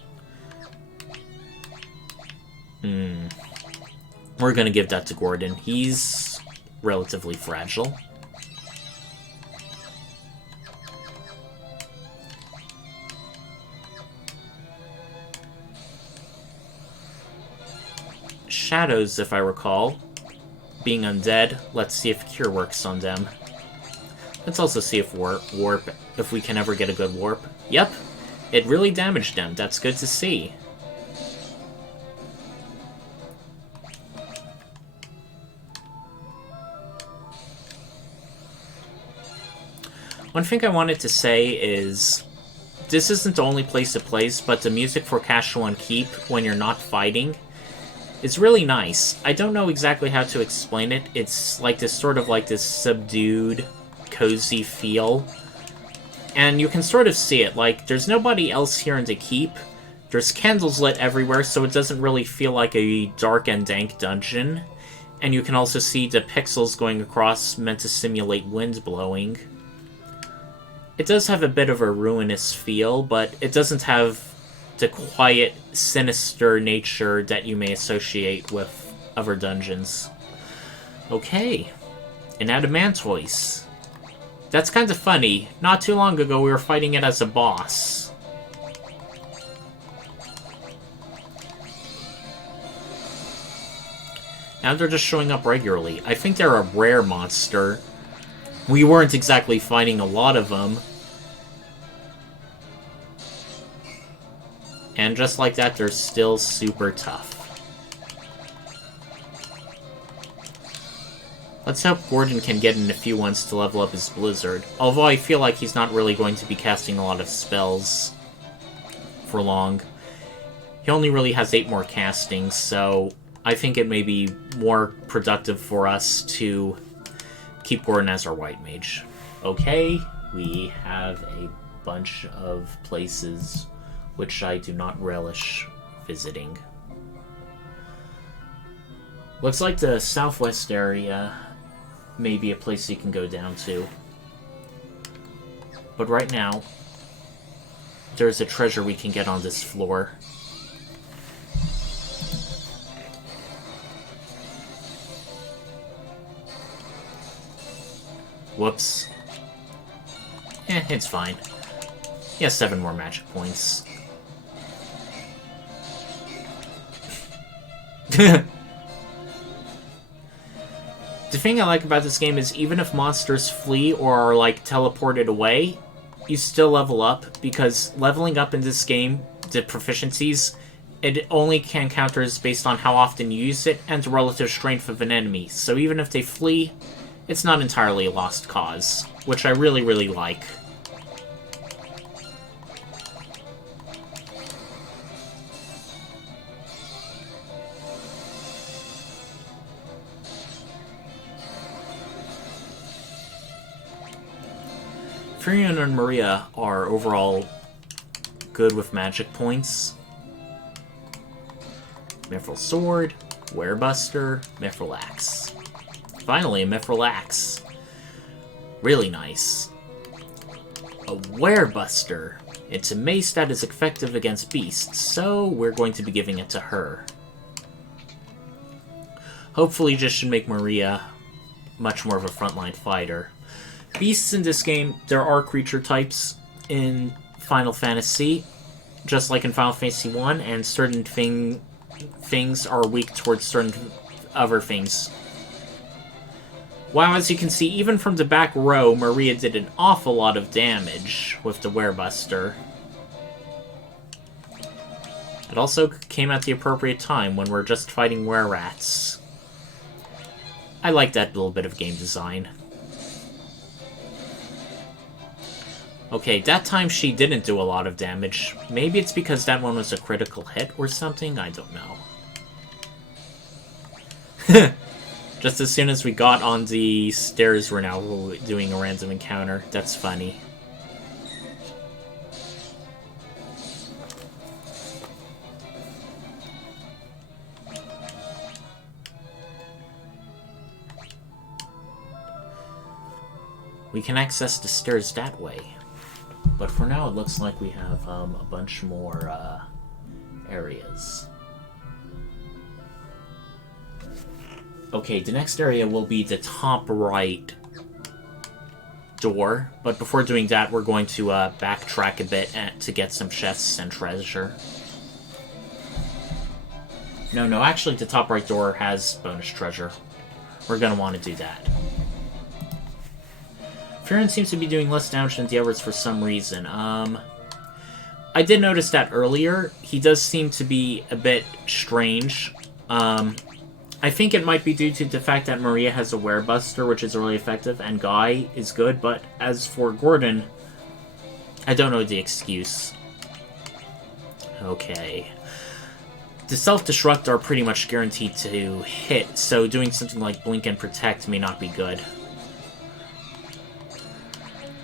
We're gonna give that to Gordon. He's relatively fragile. Shadows, if I recall. Being undead, let's see if Cure works on them. Let's also see if warp, if we can ever get a good warp. Yep, it really damaged them. That's good to see. One thing I wanted to say is, this isn't the only place it plays, but the music for Kashuan Keep, when you're not fighting, is really nice. I don't know exactly how to explain it. It's like this sort of like this subdued, cozy feel. And you can sort of see it, like, there's nobody else here in the keep. There's candles lit everywhere, so it doesn't really feel like a dark and dank dungeon. And you can also see the pixels going across, meant to simulate wind blowing. It does have a bit of a ruinous feel, but it doesn't have the quiet, sinister nature that you may associate with other dungeons. Okay, an Adamantoise. That's kind of funny. Not too long ago, we were fighting it as a boss. Now they're just showing up regularly. I think they're a rare monster. We weren't exactly fighting a lot of them. And just like that, they're still super tough. Let's hope Gordon can get in a few ones to level up his Blizzard. Although I feel like he's not really going to be casting a lot of spells for long. He only really has 8 more castings, so I think it may be more productive for us to keep Gordon as our White Mage. Okay, we have a bunch of places which I do not relish visiting. Looks like the southwest area may be a place you can go down to. But right now, there's a treasure we can get on this floor. Whoops. It's fine. He has 7 more magic points. The thing I like about this game is even if monsters flee or are, like, teleported away, you still level up, because leveling up in this game, the proficiencies, it only can counters based on how often you use it and the relative strength of an enemy. So even if they flee, it's not entirely a lost cause, which I really, really like. Firion and Maria are overall good with magic points. Mithril Sword, Werebuster, Mithril Axe. Finally, a Mithril Axe. Really nice. A Werebuster. It's a mace that is effective against beasts, so we're going to be giving it to her. Hopefully this should make Maria much more of a frontline fighter. Beasts in this game, there are creature types in Final Fantasy, just like in Final Fantasy 1, and certain things are weak towards certain other things. Wow, as you can see, even from the back row, Maria did an awful lot of damage with the Werebuster. It also came at the appropriate time when we're just fighting were-rats. I like that little bit of game design. Okay, that time she didn't do a lot of damage. Maybe it's because that one was a critical hit or something? I don't know. Just as soon as we got on the stairs, we're now doing a random encounter. That's funny. We can access the stairs that way. But for now, it looks like we have a bunch more areas. Okay, the next area will be the top right door. But before doing that, we're going to backtrack a bit to get some chests and treasure. No, actually the top right door has bonus treasure. We're going to want to do that. Firion seems to be doing less damage than the others for some reason. I did notice that earlier. He does seem to be a bit strange. I think it might be due to the fact that Maria has a Werebuster, which is really effective, and Guy is good, but as for Gordon, I don't know the excuse. Okay. The self-destruct are pretty much guaranteed to hit, so doing something like Blink and Protect may not be good.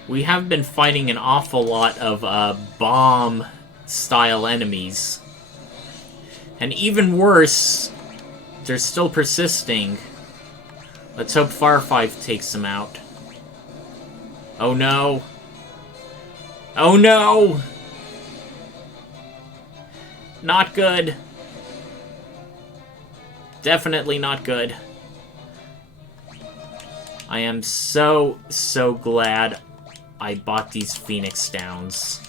We have been fighting an awful lot of bomb-style enemies. And even worse, they're still persisting. Let's hope Fire 5 takes them out. Oh no. Oh no! Not good. Definitely not good. I am so glad I bought these Phoenix Downs.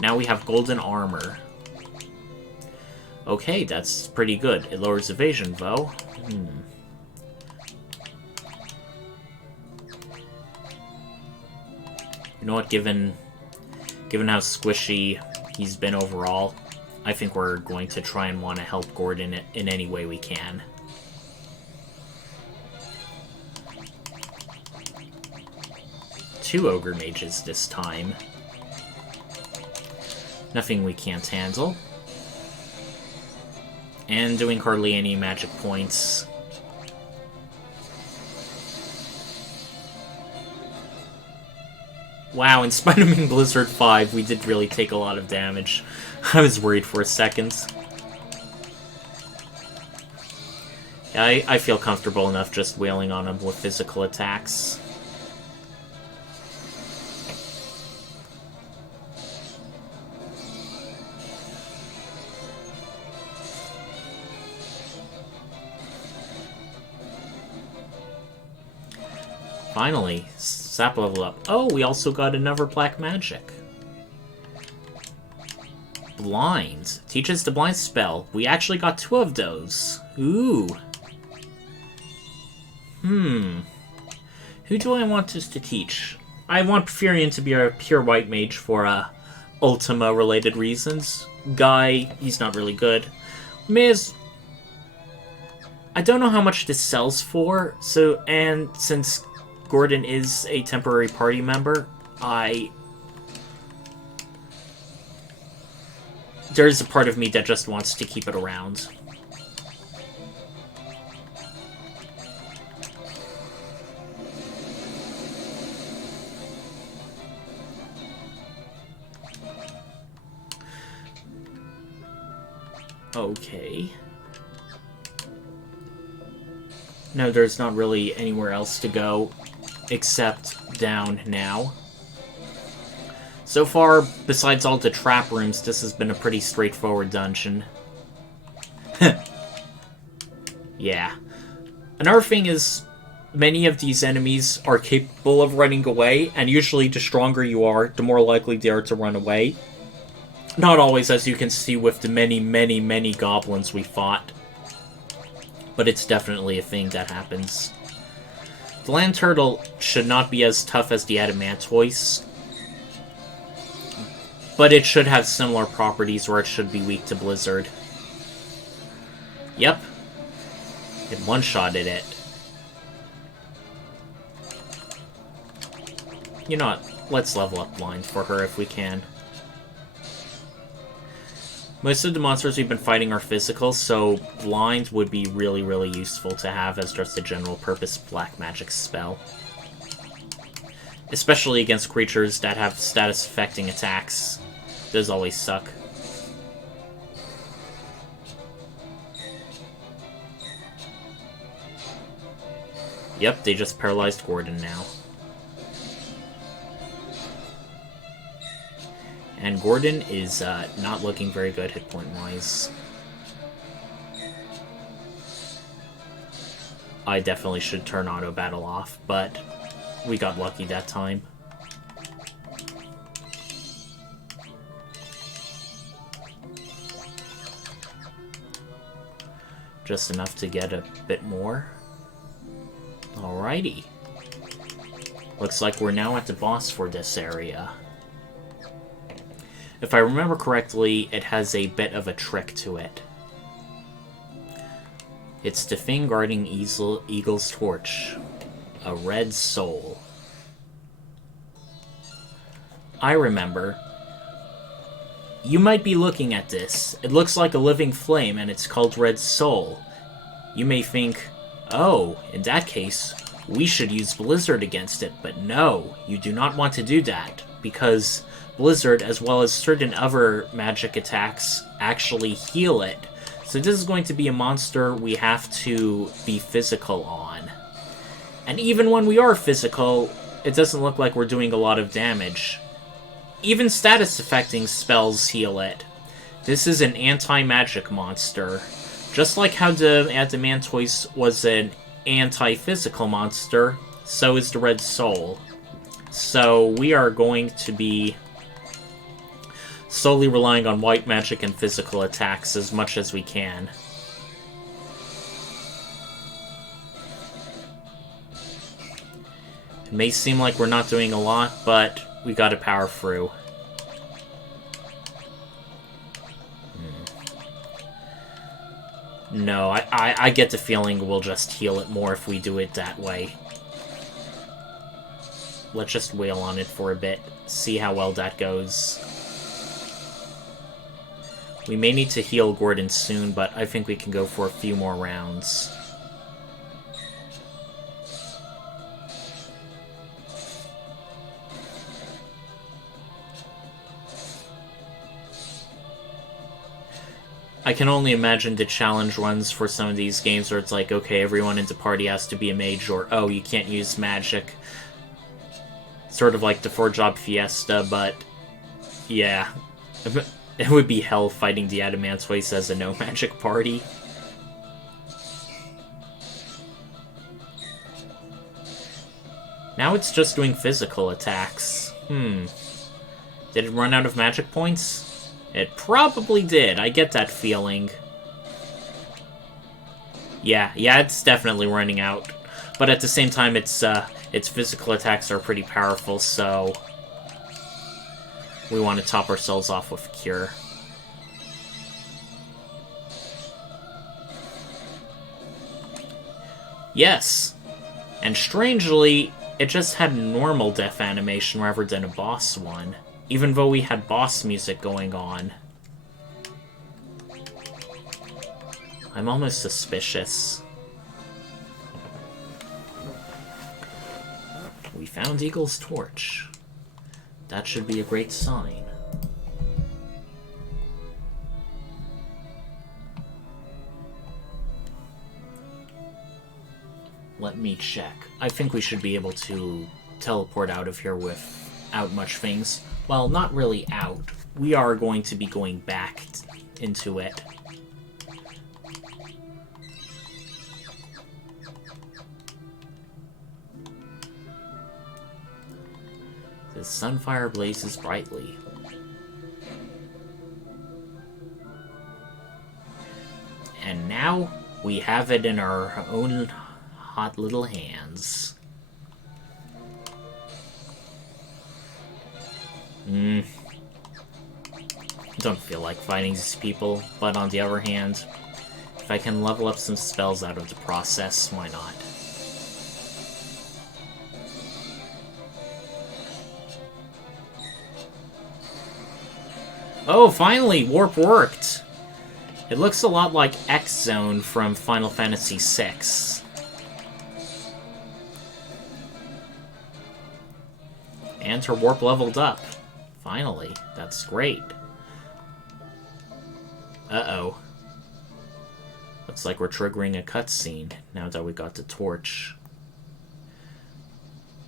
Now we have golden armor. Okay, that's pretty good. It lowers evasion, though. You know what, given how squishy he's been overall, I think we're going to try and want to help Gordon in any way we can. Two Ogre Mages this time. Nothing we can't handle. And doing hardly any magic points. Wow, in spite of being Blizzard 5, we did really take a lot of damage. I was worried for a second. Yeah, I feel comfortable enough just wailing on him with physical attacks. Finally, Sap level up. Oh, we also got another black magic. Blind. Teaches the blind spell. We actually got 2 of those. Ooh. Who do I want us to teach? I want Firion to be a pure white mage for Ultima related reasons. Guy, he's not really good. Miz, I don't know how much this sells for, and since Gordon is a temporary party member, there's a part of me that just wants to keep it around. Okay. No, there's not really anywhere else to go except down now. So far, besides all the trap rooms, this has been a pretty straightforward dungeon. Yeah. Another thing is, many of these enemies are capable of running away, and usually the stronger you are, the more likely they are to run away. Not always, as you can see with the many goblins we fought. But it's definitely a thing that happens. The land turtle should not be as tough as the adamantoise, but it should have similar properties where it should be weak to blizzard. Yep. It one-shotted it. You know what? Let's level up blind for her if we can. Most of the monsters we've been fighting are physical, so blind would be really useful to have as just a general purpose black magic spell. Especially against creatures that have status affecting attacks. Those always suck. Yep, they just paralyzed Gordon now. And Gordon is not looking very good hit point-wise. I definitely should turn auto battle off, but we got lucky that time. Just enough to get a bit more. Alrighty. Looks like we're now at the boss for this area. If I remember correctly, it has a bit of a trick to it. It's the thing guarding Eagle's torch. A red soul. I remember. You might be looking at this. It looks like a living flame, and it's called Red Soul. You may think, oh, in that case, we should use Blizzard against it, but no, you do not want to do that, because Blizzard, as well as certain other magic attacks, actually heal it. So this is going to be a monster we have to be physical on. And even when we are physical, it doesn't look like we're doing a lot of damage. Even status-affecting spells heal it. This is an anti-magic monster. Just like how the Adamantoise was an anti-physical monster, so is the Red Soul. So we are going to be solely relying on white magic and physical attacks as much as we can. It may seem like we're not doing a lot, but we gotta power through. No, I get the feeling we'll just heal it more if we do it that way. Let's just wail on it for a bit, see how well that goes. We may need to heal Gordon soon, but I think we can go for a few more rounds. I can only imagine the challenge runs for some of these games where it's like, okay, everyone in the party has to be a mage, or, oh, you can't use magic. Sort of like the 4-job fiesta, but yeah. It would be hell fighting the Adamantoise as a no-magic party. Now it's just doing physical attacks. Did it run out of magic points? It probably did. I get that feeling. Yeah, it's definitely running out. But at the same time, its physical attacks are pretty powerful, so we want to top ourselves off with Cure. Yes! And strangely, it just had normal death animation rather than a boss one, even though we had boss music going on. I'm almost suspicious. We found Eagle's torch. That should be a great sign. Let me check. I think we should be able to teleport out of here without much things. Well, not really out. We are going to be going back into it. The sunfire blazes brightly. And now we have it in our own hot little hands. Don't feel like fighting these people, but on the other hand, if I can level up some spells out of the process, why not? Oh, finally! Warp worked! It looks a lot like X-Zone from Final Fantasy VI. And her warp leveled up. Finally. That's great. Uh-oh. Looks like we're triggering a cutscene, now that we got the torch.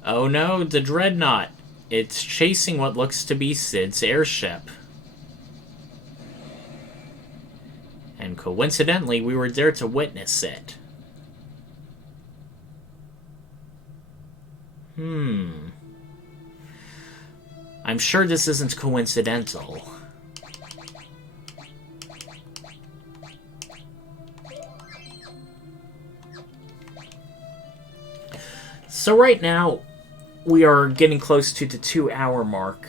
Oh no, the Dreadnought! It's chasing what looks to be Cid's airship. And coincidentally, we were there to witness it. I'm sure this isn't coincidental. So right now, we are getting close to the 2-hour mark.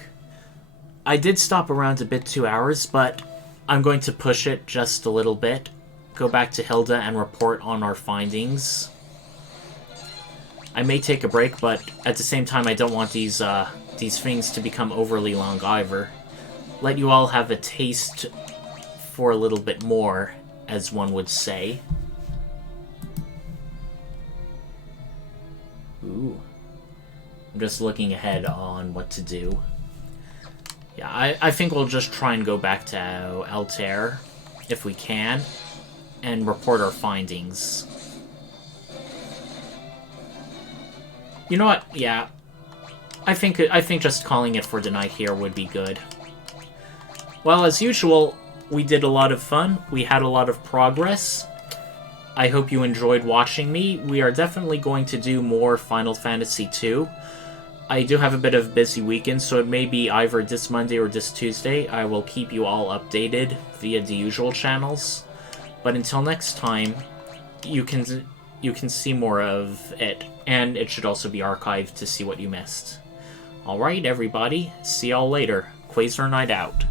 I did stop around a bit 2 hours, but I'm going to push it just a little bit. Go back to Hilda and report on our findings. I may take a break, but at the same time I don't want these things to become overly long either. Let you all have a taste for a little bit more, as one would say. Ooh. I'm just looking ahead on what to do. Yeah, I think we'll just try and go back to Altair, if we can, and report our findings. You know what? Yeah. I think just calling it for the night here would be good. Well, as usual, we did a lot of fun. We had a lot of progress. I hope you enjoyed watching me. We are definitely going to do more Final Fantasy II. I do have a bit of a busy weekend, so it may be either this Monday or this Tuesday. I will keep you all updated via the usual channels. But until next time, you can see more of it, and it should also be archived to see what you missed. Alright, everybody. See y'all later. Quasar Night out.